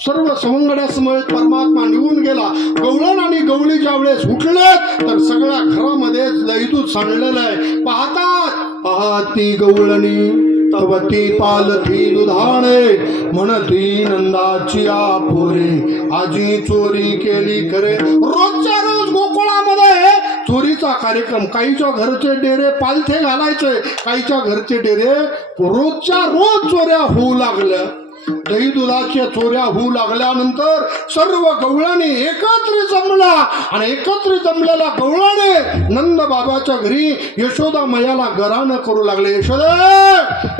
सर्व सवंगड्यासमोर परमात्मा निघून गेला. गवळण आणि गवळी ज्या वेळेस उठलेत तर सगळ्या घरामध्ये दैदूत सांडलेलं आहे. पाहती गवळणी तवती पालथी दुधाणे म्हणती नंदाची आपुरी आजी चोरी केली करे. रोजच्या रोज गोकुळामध्ये चोरीचा कार्यक्रम. काहीच्या घरचे डेरे पालथे घालायचे, काहीच्या घरचे डेरे रोजच्या रोज चोऱ्या होऊ लागल्या. दही दुधाच्या चोऱ्या होऊ लागल्यानंतर सर्व गवळणी एकत्रित जमला आणि एकत्रित जमलेल्या गवळाने नंद बाबाच्या घरी यशोदा मैयाला गरानं करू लागले. यशोदे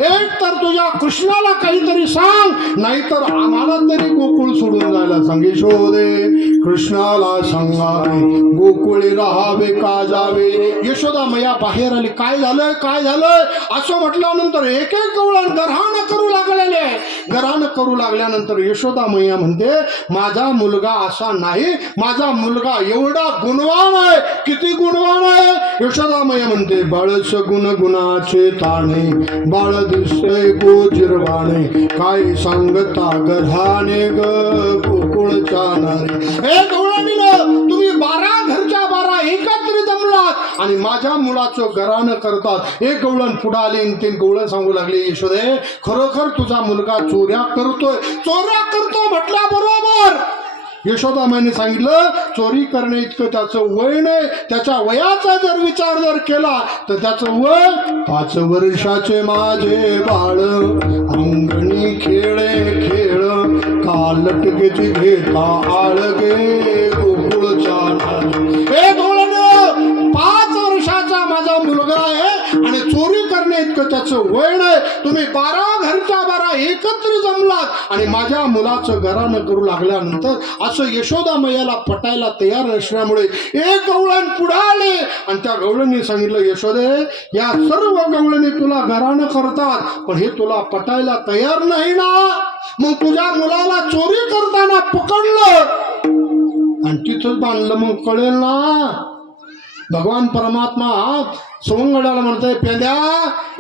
एक तर तुझ्या कृष्णाला काहीतरी सांग, नाहीतर आम्हाला तरी गोकुळ सोडून जायला सांग. यशोदे कृष्णाला सांगावे गोकुळे राहावे का जावे. यशोदा मैया बाहेर आली. काय झालंय असं म्हटल्यानंतर एक गवळण गरानं करू लागलेले. गरानं करू लागल्यानंतर यशोदा मैया म्हणते, माझा मुलगा असा नाही, माझा मुलगा एवढा गुणवान आहे. किती गुणवान आहे? यशोदा मैया म्हणते, बाळस गुणाचे ताणे बाळ दिसते गोजिरवाणे काय सांगता गधाने ग गोकुळच्या नारे. हे गवळणीनं तुम्ही 12 घरच्या 12 एकत्रित जमलात आणि माझ्या मुलाचं गरानं करतात. एक गवळण पुढे आले, ते गवळण सांगू लागले, यशोदे खरोखर तुझा मुलगा चोऱ्या करतो म्हटल्याबरोबर यशोदा माईने सांगितलं, चोरी करणे इतकं त्याचं वय नाही. त्याच्या वयाचा जर विचार जर केला तर त्याचं वय 5 वर्षाचे माझे बाळ अंगणी खेळ कालटकेची घेता आळगे गोकुळच्या नारे. हे धोरण 5 वर्षाचा माझा मुलगा आहे आणि चोरी करणे इतकं त्याचं वय नाही. तुम्ही 12 घरच्या 12 एकत्र जमलात आणि माझ्या मुलाचं घरानं करू लागल्यानंतर असं यशोदा मैयाला पटायला तयार नसल्यामुळे एक गवळण पुढे आले आणि त्या गवळणीने सांगितलं, यशोदे या सर्व गवळणी तुला घरानं करतात, पण हे तुला पटायला तयार नाही ना. मग तुझ्या मुलाला चोरी करताना पकडलं आणि तिथंच बांधलं, मग कळेल ना. भगवान परमात्मा सवंगडाला म्हणतोय, पेंद्या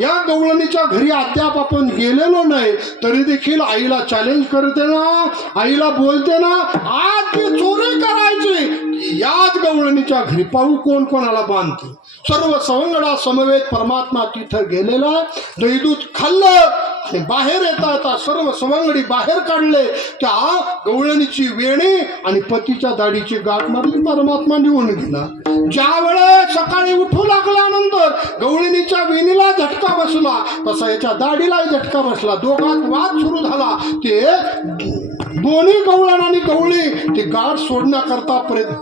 या गवळणीच्या घरी अद्याप आपण गेलेलो नाही, तरी देखील आईला चॅलेंज करते ना, आईला बोलते ना, आज ती चोरी करायची, याच गवळणीच्या घरी पाहू कोण कोणाला बांधते. सर्व सवंगडा समवेत परमात्मा तिथं गेलेला, दैदूत खाल्लं आणि बाहेर येता येता सर्व सवंगडी बाहेर काढले. त्या गवळणीची वेणी आणि पतीच्या दाढीची गाठ मारली, परमात्मा निघून गेला. ज्या वेळेस सकाळी उठू लागल्यानंतर गवळणीच्या वेणीला झटका बसला, तसा याच्या दाढीलाही झटका बसला. दोघात वाद सुरू झाला. ते दोन्ही गवळण आणि गवळी ते गाठ सोडण्याकरता प्रयत्न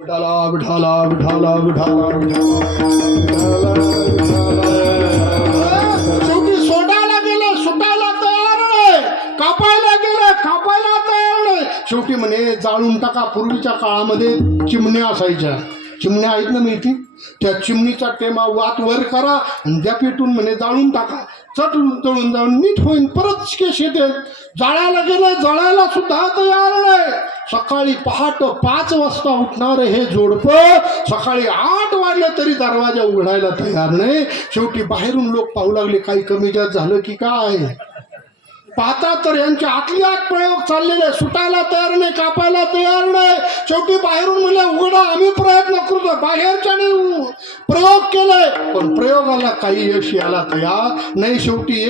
विठाला विठाला विठाला विठाला शेवटी सोडायला गेले, सुटायला तयार नाही, कापायला गेले, कापायला तयार नाही. शेवटी म्हणे जाळून टाका. पूर्वीच्या काळामध्ये चिमण्या असायच्या, चिमण्या आहेत ना माहिती, त्या चिमणीचा टेमा वात वर करा आणि त्या पेटून म्हणे जाळून टाका. चट जळून जाऊन नीट होईन, परत केस येते. जाळायला गेले, जळायला सुद्धा तयार नाही. सकाळी पहाट 5 वाजता उठणारे हे जोडपं सकाळी 8 वाजले तरी दरवाजा उघडायला तयार नाही. शेवटी बाहेरून लोक पाहू लागले काही कमी जास्त झालं की काय. पाहता तर यांचे आतली आत प्रयोग चाललेले, सुटायला तयार नाही, कापायला तयार नाही. शेवटी बाहेरून म्हणले उघडा, आम्ही प्रयत्न करतो. बाहेरच्याने प्रयोग केले पण प्रयोगाला काही यश यायला तयार नाही. शेवटी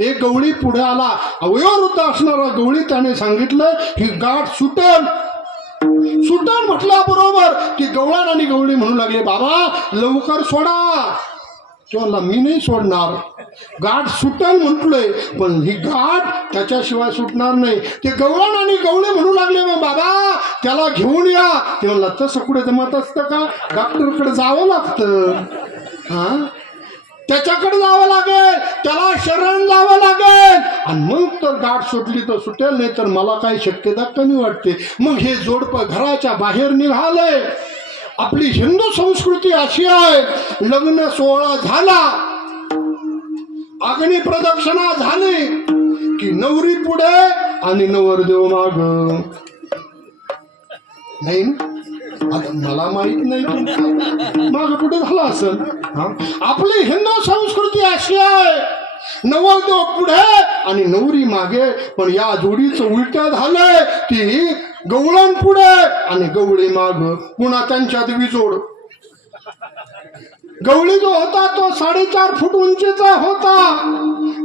एक गवळी पुढे आला, अवयववृद्ध असणारा गवळी, त्याने सांगितलं ही गाठ सुटन म्हटल्याबरोबर ती गवळण आणि गवळी म्हणू लागले, बाबा लवकर सोडा. तो म्हणला मी नाही सोडणार, गाठ सुटन म्हटलोय पण ही गाठ त्याच्याशिवाय सुटणार नाही. ते गवळण आणि गवळी म्हणू लागले, मग बाबा त्याला घेऊन या. ते म्हणला तसं कुठे जमत असतं का, डॉक्टरकडे जावं लागतं, हा त्याच्याकडे जावं लागेल, त्याला शरण जावं लागेल आणि मग तर गाठ सुटली तर सुटेल, नाही तर मला काही शक्यता कमी वाटते. मग हे जोडपं घराच्या बाहेर निघाले. आपली हिंदू संस्कृती अशी आहे, लग्न सोहळा झाला, अग्नी प्रदक्षिणा झाली की नवरी पुढे आणि नवरदेव माग. नाही आता मला माहित नाही माग पुढे झाला असेल. आपली हिंदू संस्कृती अशी आहे, नवरदेव पुढे आणि नवरी मागे. पण या जोडीचं उलट झालंय, ती गवळण पुढे आणि गवळी माग. पुन्हा त्यांच्यात विजोड. गवळी जो होता तो 4.5 फूट उंचीचा होता,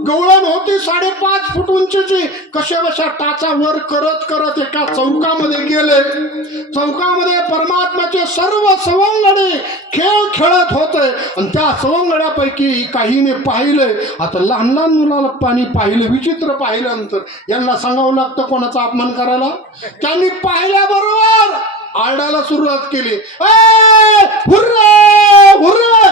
गवळण होती 5.5 फूट उंचीची. कशा टाचा वर करत करत एका चौकामध्ये गेले. चौकामध्ये परमात्म्याचे सर्व सवंगडी खेळ खेळत होते आणि त्या सवंगड्यापैकी काहीने पाहिले. आता लहान लहान मुलाला पाहिलं, विचित्र पाहिल्यानंतर यांना सांगावं लागतं कोणाचा अपमान करायला. त्यांनी पाहिल्याबरोबर आरडायला सुरुवात केली, हुर्रे हुर्रे,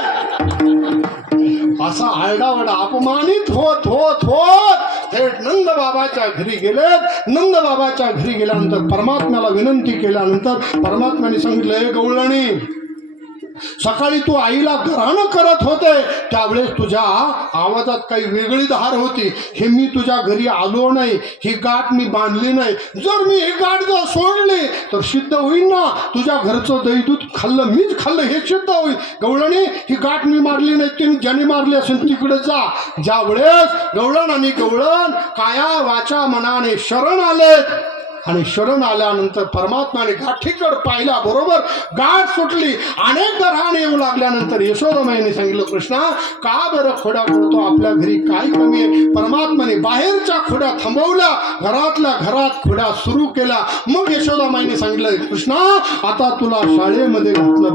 असा आरडाओरडा. अपमानित होत होत होत थेट नंद बाबाच्या घरी गेलेत. नंद बाबाच्या घरी गेल्यानंतर परमात्म्याला विनंती केल्यानंतर परमात्म्याने सांगितलं, गवळणी सकाळी तू आईला घराणं करत होते त्यावेळेस तुझ्या आवाजात काही वेगळी धार होती. हे मी तुझ्या घरी आलो नाही, ही गाठ मी बांधली नाही. जर मी ही गाठ जर सोडली तर सिद्ध होईल ना, तुझ्या घरचं दैदूत खाल्लं मीच खाल्लं हे सिद्ध होईल. गवळणी ही गाठ मी मारली नाही, ती ज्याने मारली असेल तिकडे जा. ज्या वेळेस गवळण आणि गवळण काया वाचा मनाने शरण आले आणि शरण आल्यानंतर परमात्माने गाठीकडे पाहिल्याबरोबर गाठ सुटली. अनेकदा राहण येऊ लागल्यानंतर यशोदामाईने सांगितलं, कृष्णा का बरं खोड्या करतो, आपल्या घरी काय कमी आहे. परमात्माने बाहेरच्या खोड्या थांबवल्या, घरातल्या घरात खोड्या सुरू केल्या. मग यशोदामाईने सांगितलं, कृष्णा आता तुला शाळेमध्ये घातलं.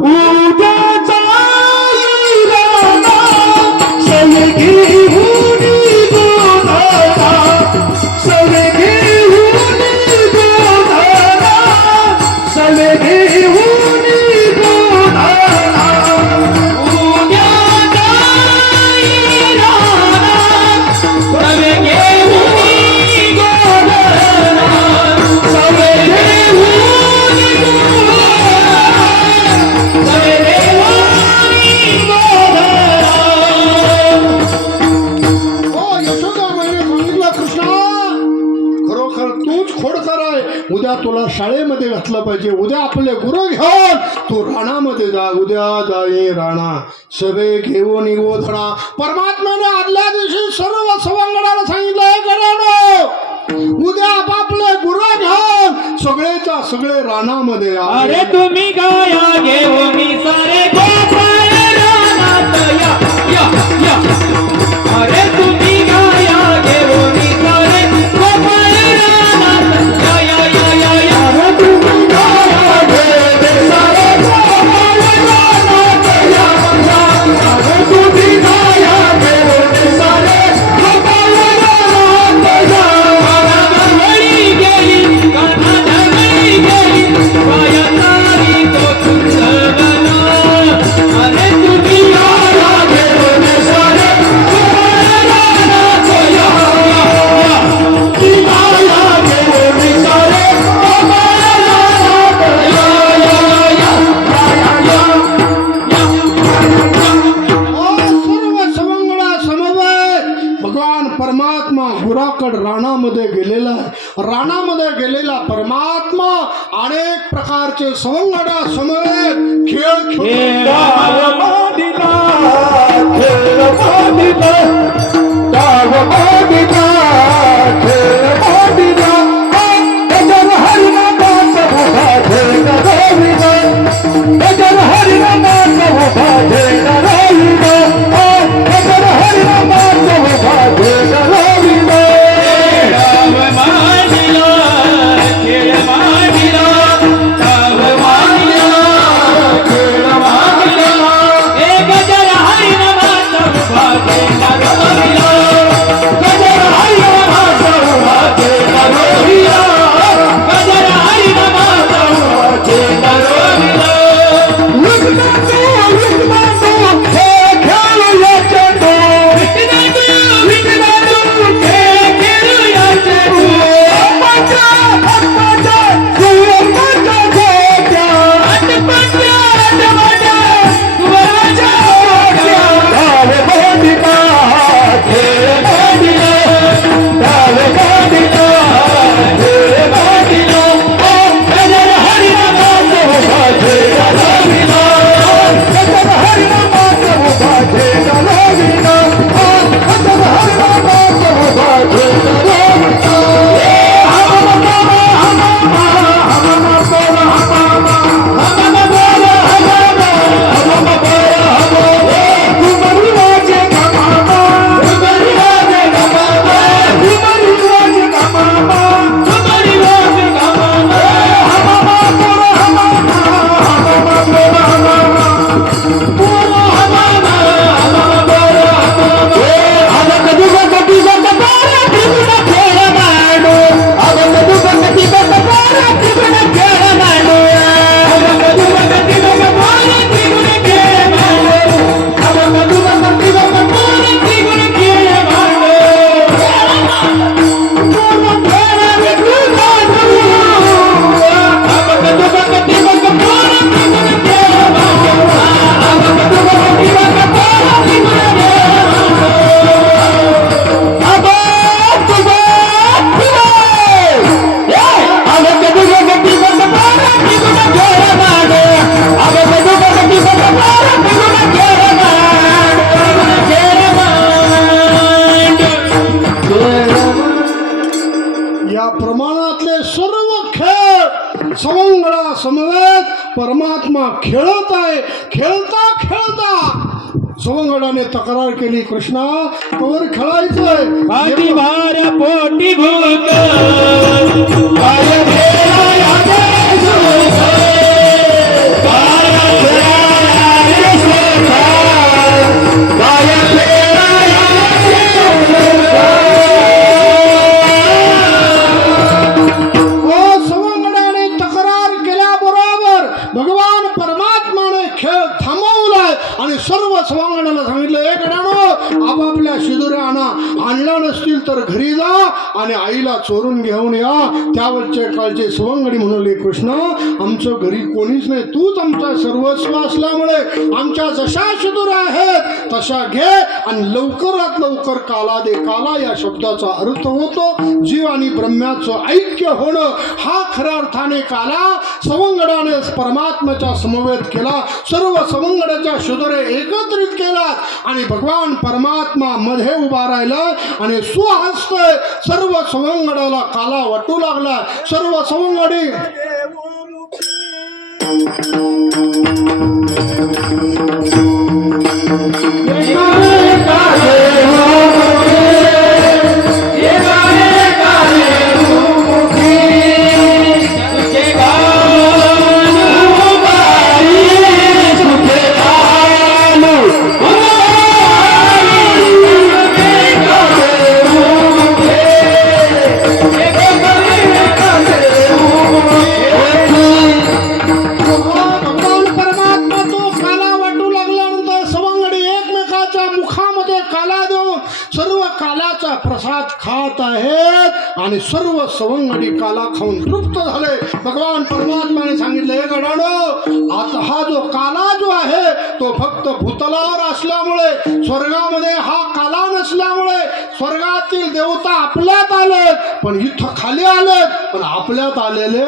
उद्या तुला शाळेमध्ये घातलं पाहिजे. उद्या आपले गुरु घेऊन तू राणामध्ये जा, उद्या जाई राणा सभे घेऊन गोधडा. परमात्म्याने आदल्या दिवशी सर्व सवंगडाला सांगितलंय गडानो उद्या आपापले गुरु घेऊन सगळेच्या सगळे राणामध्ये आहे. अरे तुम्ही गाया घेऊ मी सारे गोपाळ रानात या अरे तुम्ही गाया घेऊ मी सारे गोपाळ रानात या अरे तुम्ही गाया घेऊन सारे गोपाळ रानात या. अरे तुम्ही गाया घेऊन सारे गोपाळ रानात या. वळी गेली कान्हा वळी गेली पाया तारी तो तुझवना. अरे तुम्ही गाया घेऊन सारे गोपाळ रानात या. ती गाया घेऊन सारे गोपाळ रानात या. सर्व सवंगडा समवेत भगवान परमात्मा गुराकड राणामध्ये गेलेला आहे. राणामध्ये गेलेला परमात्मा अनेक प्रकारचे सवंगडा समवेत खेळ खेळ सवंगडा समवेत परमात्मा खेळत आहे. खेळता खेळता सवंगडाने तक्रार केली, कृष्णा कवर खेळायचंय. पाठी भार पोटी भूत पाय फेराया रे सुख, पाय फेराया रे सुख, पाय फेराया रे सुख. सवंगडाने तक्रार केल्याबरोबर भगवान परमात्माने खेळ थांबवलाय आणि सर्व सवंगडाला सांगितलं, एक गडानो आपापल्या शिदुऱ्या आणल्या नसतील तर घरी जा आणि आईला चोरून घेऊन या. त्यावरचे काळचे सवंगडी म्हणाले, कृष्ण आमचं घरी कोणीच नाही, तूच आमचा सर्वस्व असल्यामुळे आमच्या जशा शिदुऱ्या आहेत तशा घे आणि लवकरात लवकर काला दे. काला या शब्दाचा अर्थ होतो जीव आणि ब्रह्म्याचं ऐक्य होणं. हा खऱ्या अर्थाने काला सवंगडाने परमात्म्याच्या समवेत केला. सर्व सवंगडाच्या शिदुरे एकत्रित केलात आणि भगवान परमात्मा मध्ये उभा राहिला आणि सुहस्तय सर्व सवंगडाला काला वाटू लागला. सर्व सवंगडी प्रसाद खात आहेत आणि सर्व सवंगडी काला खाऊन तृप्त झाले. भगवान परमात्माने सांगितले, हे गडाडो, आता हा जो काला जो आहे तो फक्त भूतलावर असल्यामुळे, स्वर्गामध्ये हा काला नसल्यामुळे स्वर्गातील देवता आपल्यात आलेत पण इथं खाली आलेत पण आपल्यात आलेले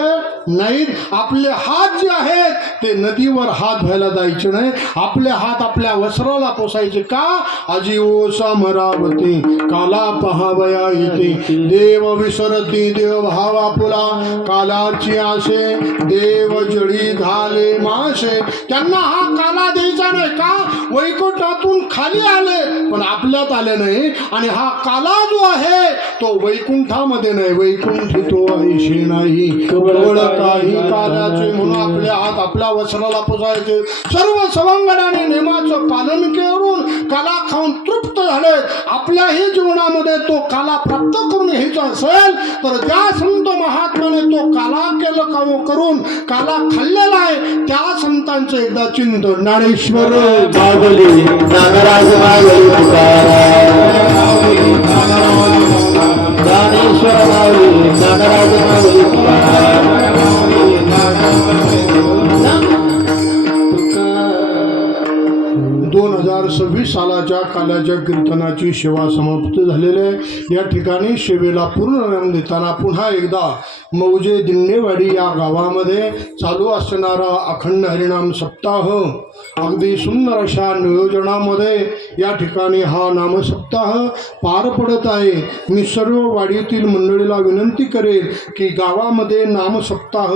नाहीत. आपले हात जे आहेत ते नदीवर हात धुवायला जायचे नाही. आपले हात आपल्या वस्त्राला पोसायचे का? अजीवो समरावती काला पहावया येते. देव विसरती देव भावा पुला, कालाची आशे देव जडी झाले माशे. त्यांना हा काला द्यायचा नाही का? वैकुंठातून खाली आले पण आपल्यात आले नाही. आणि हा काला जो आहे तो वैकुंठामध्ये नाही, वैकुंठी तो ऐशी नाही केवळ काही कालाचे. म्हणून आपले हात आपल्या वस्त्राला पोसायचे. सर्व सवंगडाने नियमाचं पालन करून काला खाऊन तृप्त झाले. आपल्याही जीवनामध्ये तो काला प्राप्त करून घ्यायचा असेल तर ज्या संत महात्म्याने तो काला केलं करून काला खाल्लेला आहे त्या संतांचं एकदा चिंतन. ज्ञानेश्वर माऊली नागराज माऊली ज्ञानेश्वर माऊली नागराज माऊली 2026 सालाच्या काल्याच्या कीर्तनाची सेवा समाप्त झालेली आहे. या ठिकाणी सेवेला पूर्ण देताना पुन्हा एकदा मौजे दिंडेवाडी या गावामध्ये चालू असणारा अखंड हरिनाम सप्ताह अगदी सुंदर अशा नियोजनामध्ये या ठिकाणी हा नामसप्ताह पार पडत आहे. मी सर्व वाडीतील मंडळीला विनंती करेल की गावामध्ये नामसप्ताह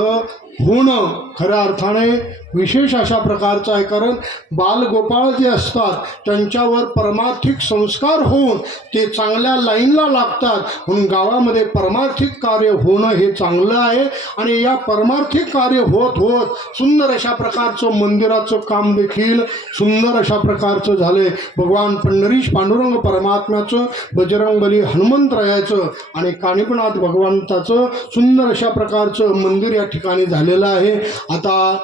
होणं खऱ्या अर्थाने विशेष अशा प्रकारचं आहे. कारण बालगोपाळ जे असतात त्यांच्यावर परमार्थिक संस्कार होऊन ते चांगल्या लाईनला लागतात. म्हणून गावामध्ये परमार्थिक कार्य होणं हे चांगलं आहे. आणि या परमार्थिक कार्य होत होत सुंदर अशा प्रकारचं मंदिराचं काम देखील सुंदर अशा प्रकारचं झालं. भगवान पंढरीश पांडुरंग परमात्म्याचं, बजरंगबली हनुमंतरायाचं आणि कानिपनाथ भगवंताचं सुंदर अशा प्रकारचं मंदिर या ठिकाणी झालेलं आहे. आता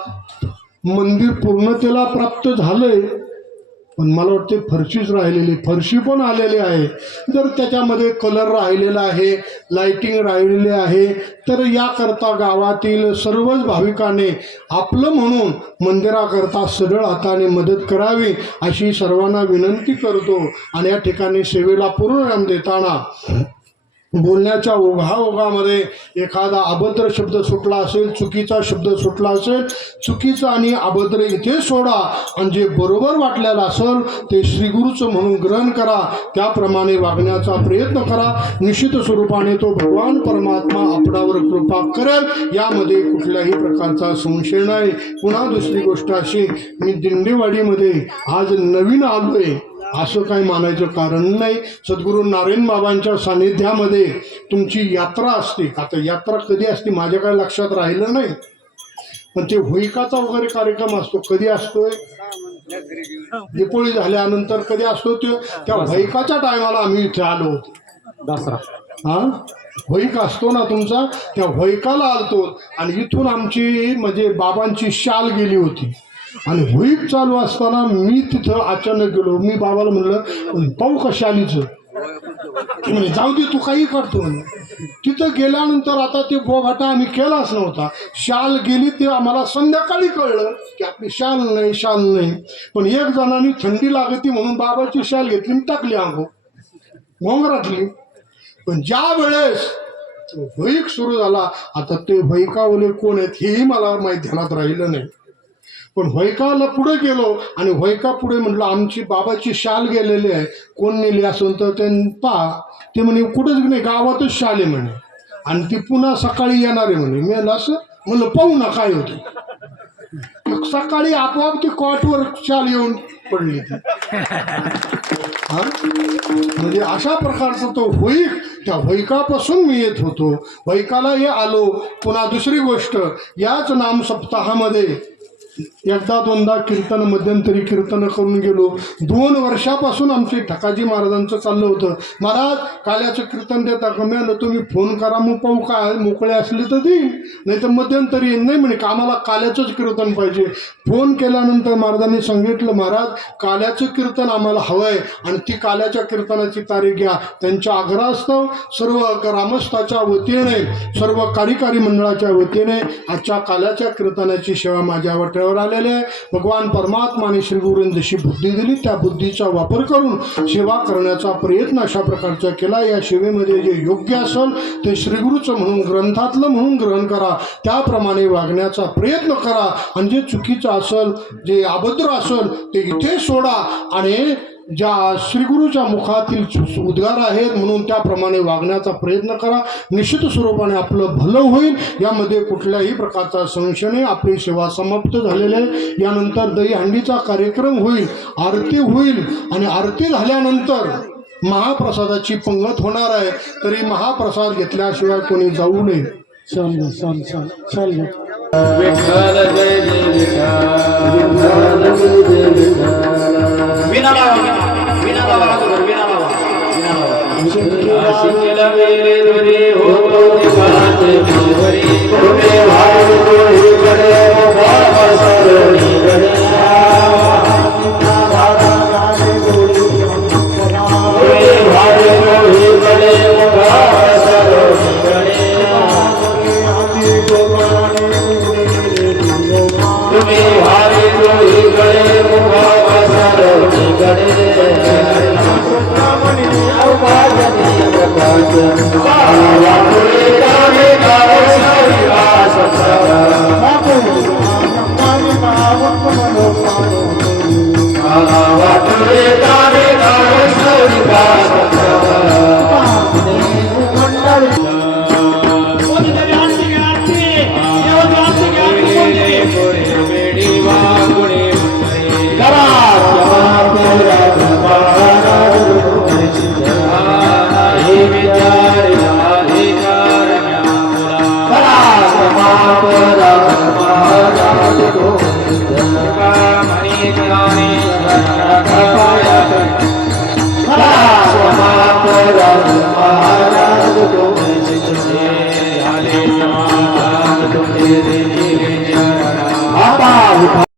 मंदिर पूर्णतेला प्राप्त झालंय पण मला वाटते फरशीच राहिलेली, फरशी पण आलेली आहे. जर त्याच्यामध्ये कलर राहिलेला आहे, लाईटिंग राहिलेली आहे तर याकरता गावातील सर्वच भाविकांनी आपलं म्हणून मंदिराकरता सरळ हाताने मदत करावी अशी सर्वांना विनंती करतो. आणि या ठिकाणी सेवेला पूर्ण देताना बोलण्याच्या ओघाओघामध्ये एखादा अभद्र शब्द सुटला असेल, चुकीचा शब्द सुटला असेल, चुकीचा आणि अभद्र इथे सोडा आणि जे बरोबर वाटलेलं असेल ते श्रीगुरूचं म्हणून ग्रहण करा, त्याप्रमाणे वागण्याचा प्रयत्न करा. निश्चित स्वरूपाने तो भगवान परमात्मा आपणावर कृपा करेल, यामध्ये कुठल्याही प्रकारचा संशय नाही. पुन्हा दुसरी गोष्ट अशी, मी दिंडेवाडीमध्ये आज नवीन आलोय असं काही मानायचं कारण नाही. सद्गुरू नारायण बाबांच्या सानिध्यामध्ये तुमची यात्रा असते. आता यात्रा कधी असते माझ्या काय लक्षात राहिलं नाही पण ते होईकाचा वगैरे कार्यक्रम असतो. कधी असतोय? दीपोळी झाल्यानंतर कधी असतो? त्या होईकाच्या टायमाला आम्ही इथे आलो होतो. दसरा होईक असतो ना तुमचा, त्या होईकाला आलतो आणि इथून आमची म्हणजे बाबांची शाल गेली होती. आणि होईक चालू असताना मी तिथं अचानक गेलो. मी बाबाला म्हणलं पाहू का शालीचं. ते म्हणे जाऊ दे तू काही करतो म्हणे. तिथं गेल्यानंतर आता ते बोभाटा आम्ही केलाच नव्हता. शाल गेली ते आम्हाला संध्याकाळी कळलं की आपली शाल नाही. पण एक जणांनी थंडी लागती म्हणून बाबाची शाल घेतली आणि टाकली अंगो घोंगरातली. पण ज्या वेळेस व्हैक सुरू झाला, आता ते व्हैकावले कोण आहेत हेही मला माहीत ध्यानात राहिलं नाही. पण व्हैकाला पुढे गेलो आणि व्हैका पुढे म्हटलं आमची बाबाची शाल गेलेली आहे, कोण नेली असेल तर ते पहा. ते म्हणे कुठंच नाही, गावातच शाल आहे म्हणे आणि ती पुन्हा सकाळी येणार आहे म्हणे. मी असं म्हणलं पाहू ना काय होतं. सकाळी आपोआप ती कॉटवर शाल येऊन पडली ती. हा म्हणजे अशा प्रकारचा तो व्हैक, त्या व्हैकापासून मी येत होतो. व्हैकाला हे आलो. पुन्हा दुसरी गोष्ट, याच नाम सप्ताहामध्ये एकदा दोनदा कीर्तन मध्यंतरी कीर्तन करून गेलो. 2 वर्षापासून आमची ठकाजी महाराजांचं चाललं होतं, महाराज काल्याचं कीर्तन देता का. मी आलं तुम्ही फोन करा मग पाहू काय मोकळे असले तर देईन, नाही तर मध्यंतरी नाही म्हणे का आम्हाला काल्याचंच कीर्तन पाहिजे. फोन केल्यानंतर महाराजांनी सांगितलं महाराज काल्याचं कीर्तन आम्हाला हवं आहे आणि ती काल्याच्या कीर्तनाची तारीख घ्या. त्यांच्या आग्रहास्तव सर्व ग्रामस्थाच्या वतीने, सर्व कार्यकारी मंडळाच्या वतीने आजच्या काल्याच्या कीर्तनाची सेवा माझ्या वाट्यावर आलेले आहे. भगवान परमात्मा आणि श्री गुरूंनी जशी बुद्धी दिली त्या बुद्धीचा वापर करून सेवा करण्याचा प्रयत्न अशा प्रकारचा केला. या सेवेमध्ये जे योग्य असेल ते श्रीगुरूचं म्हणून ग्रंथातलं म्हणून ग्रहण करा, त्याप्रमाणे वागण्याचा प्रयत्न करा. आणि जे चुकीचं असेल, जे अभद्र असेल ते इथे सोडा आणि ज्या श्रीगुरूच्या मुखातील उद्गार आहेत म्हणून त्याप्रमाणे वागण्याचा प्रयत्न करा. निश्चित स्वरूपाने आपलं भलं होईल, यामध्ये कुठल्याही प्रकारचा संशय नाही. आपली सेवा समाप्त झालेली आहे. यानंतर दहीहंडीचा कार्यक्रम होईल, आरती होईल आणि आरती झाल्यानंतर महाप्रसादाची पंगत होणार आहे. तरी महाप्रसाद घेतल्याशिवाय कोणी जाऊ नये. चाल विठ्ठल जय जय विठ्ठल, विना लावा शिकेला मेरे दोरे हो दिवाते मोरी तुम्हे भाई दोही गणे बाबा सरोनी गणे तुम्हे भाई दोही गणे बाबा सरोनी गणे तुम्हे भाई दोही गणे बाबा सरोनी गणे Hare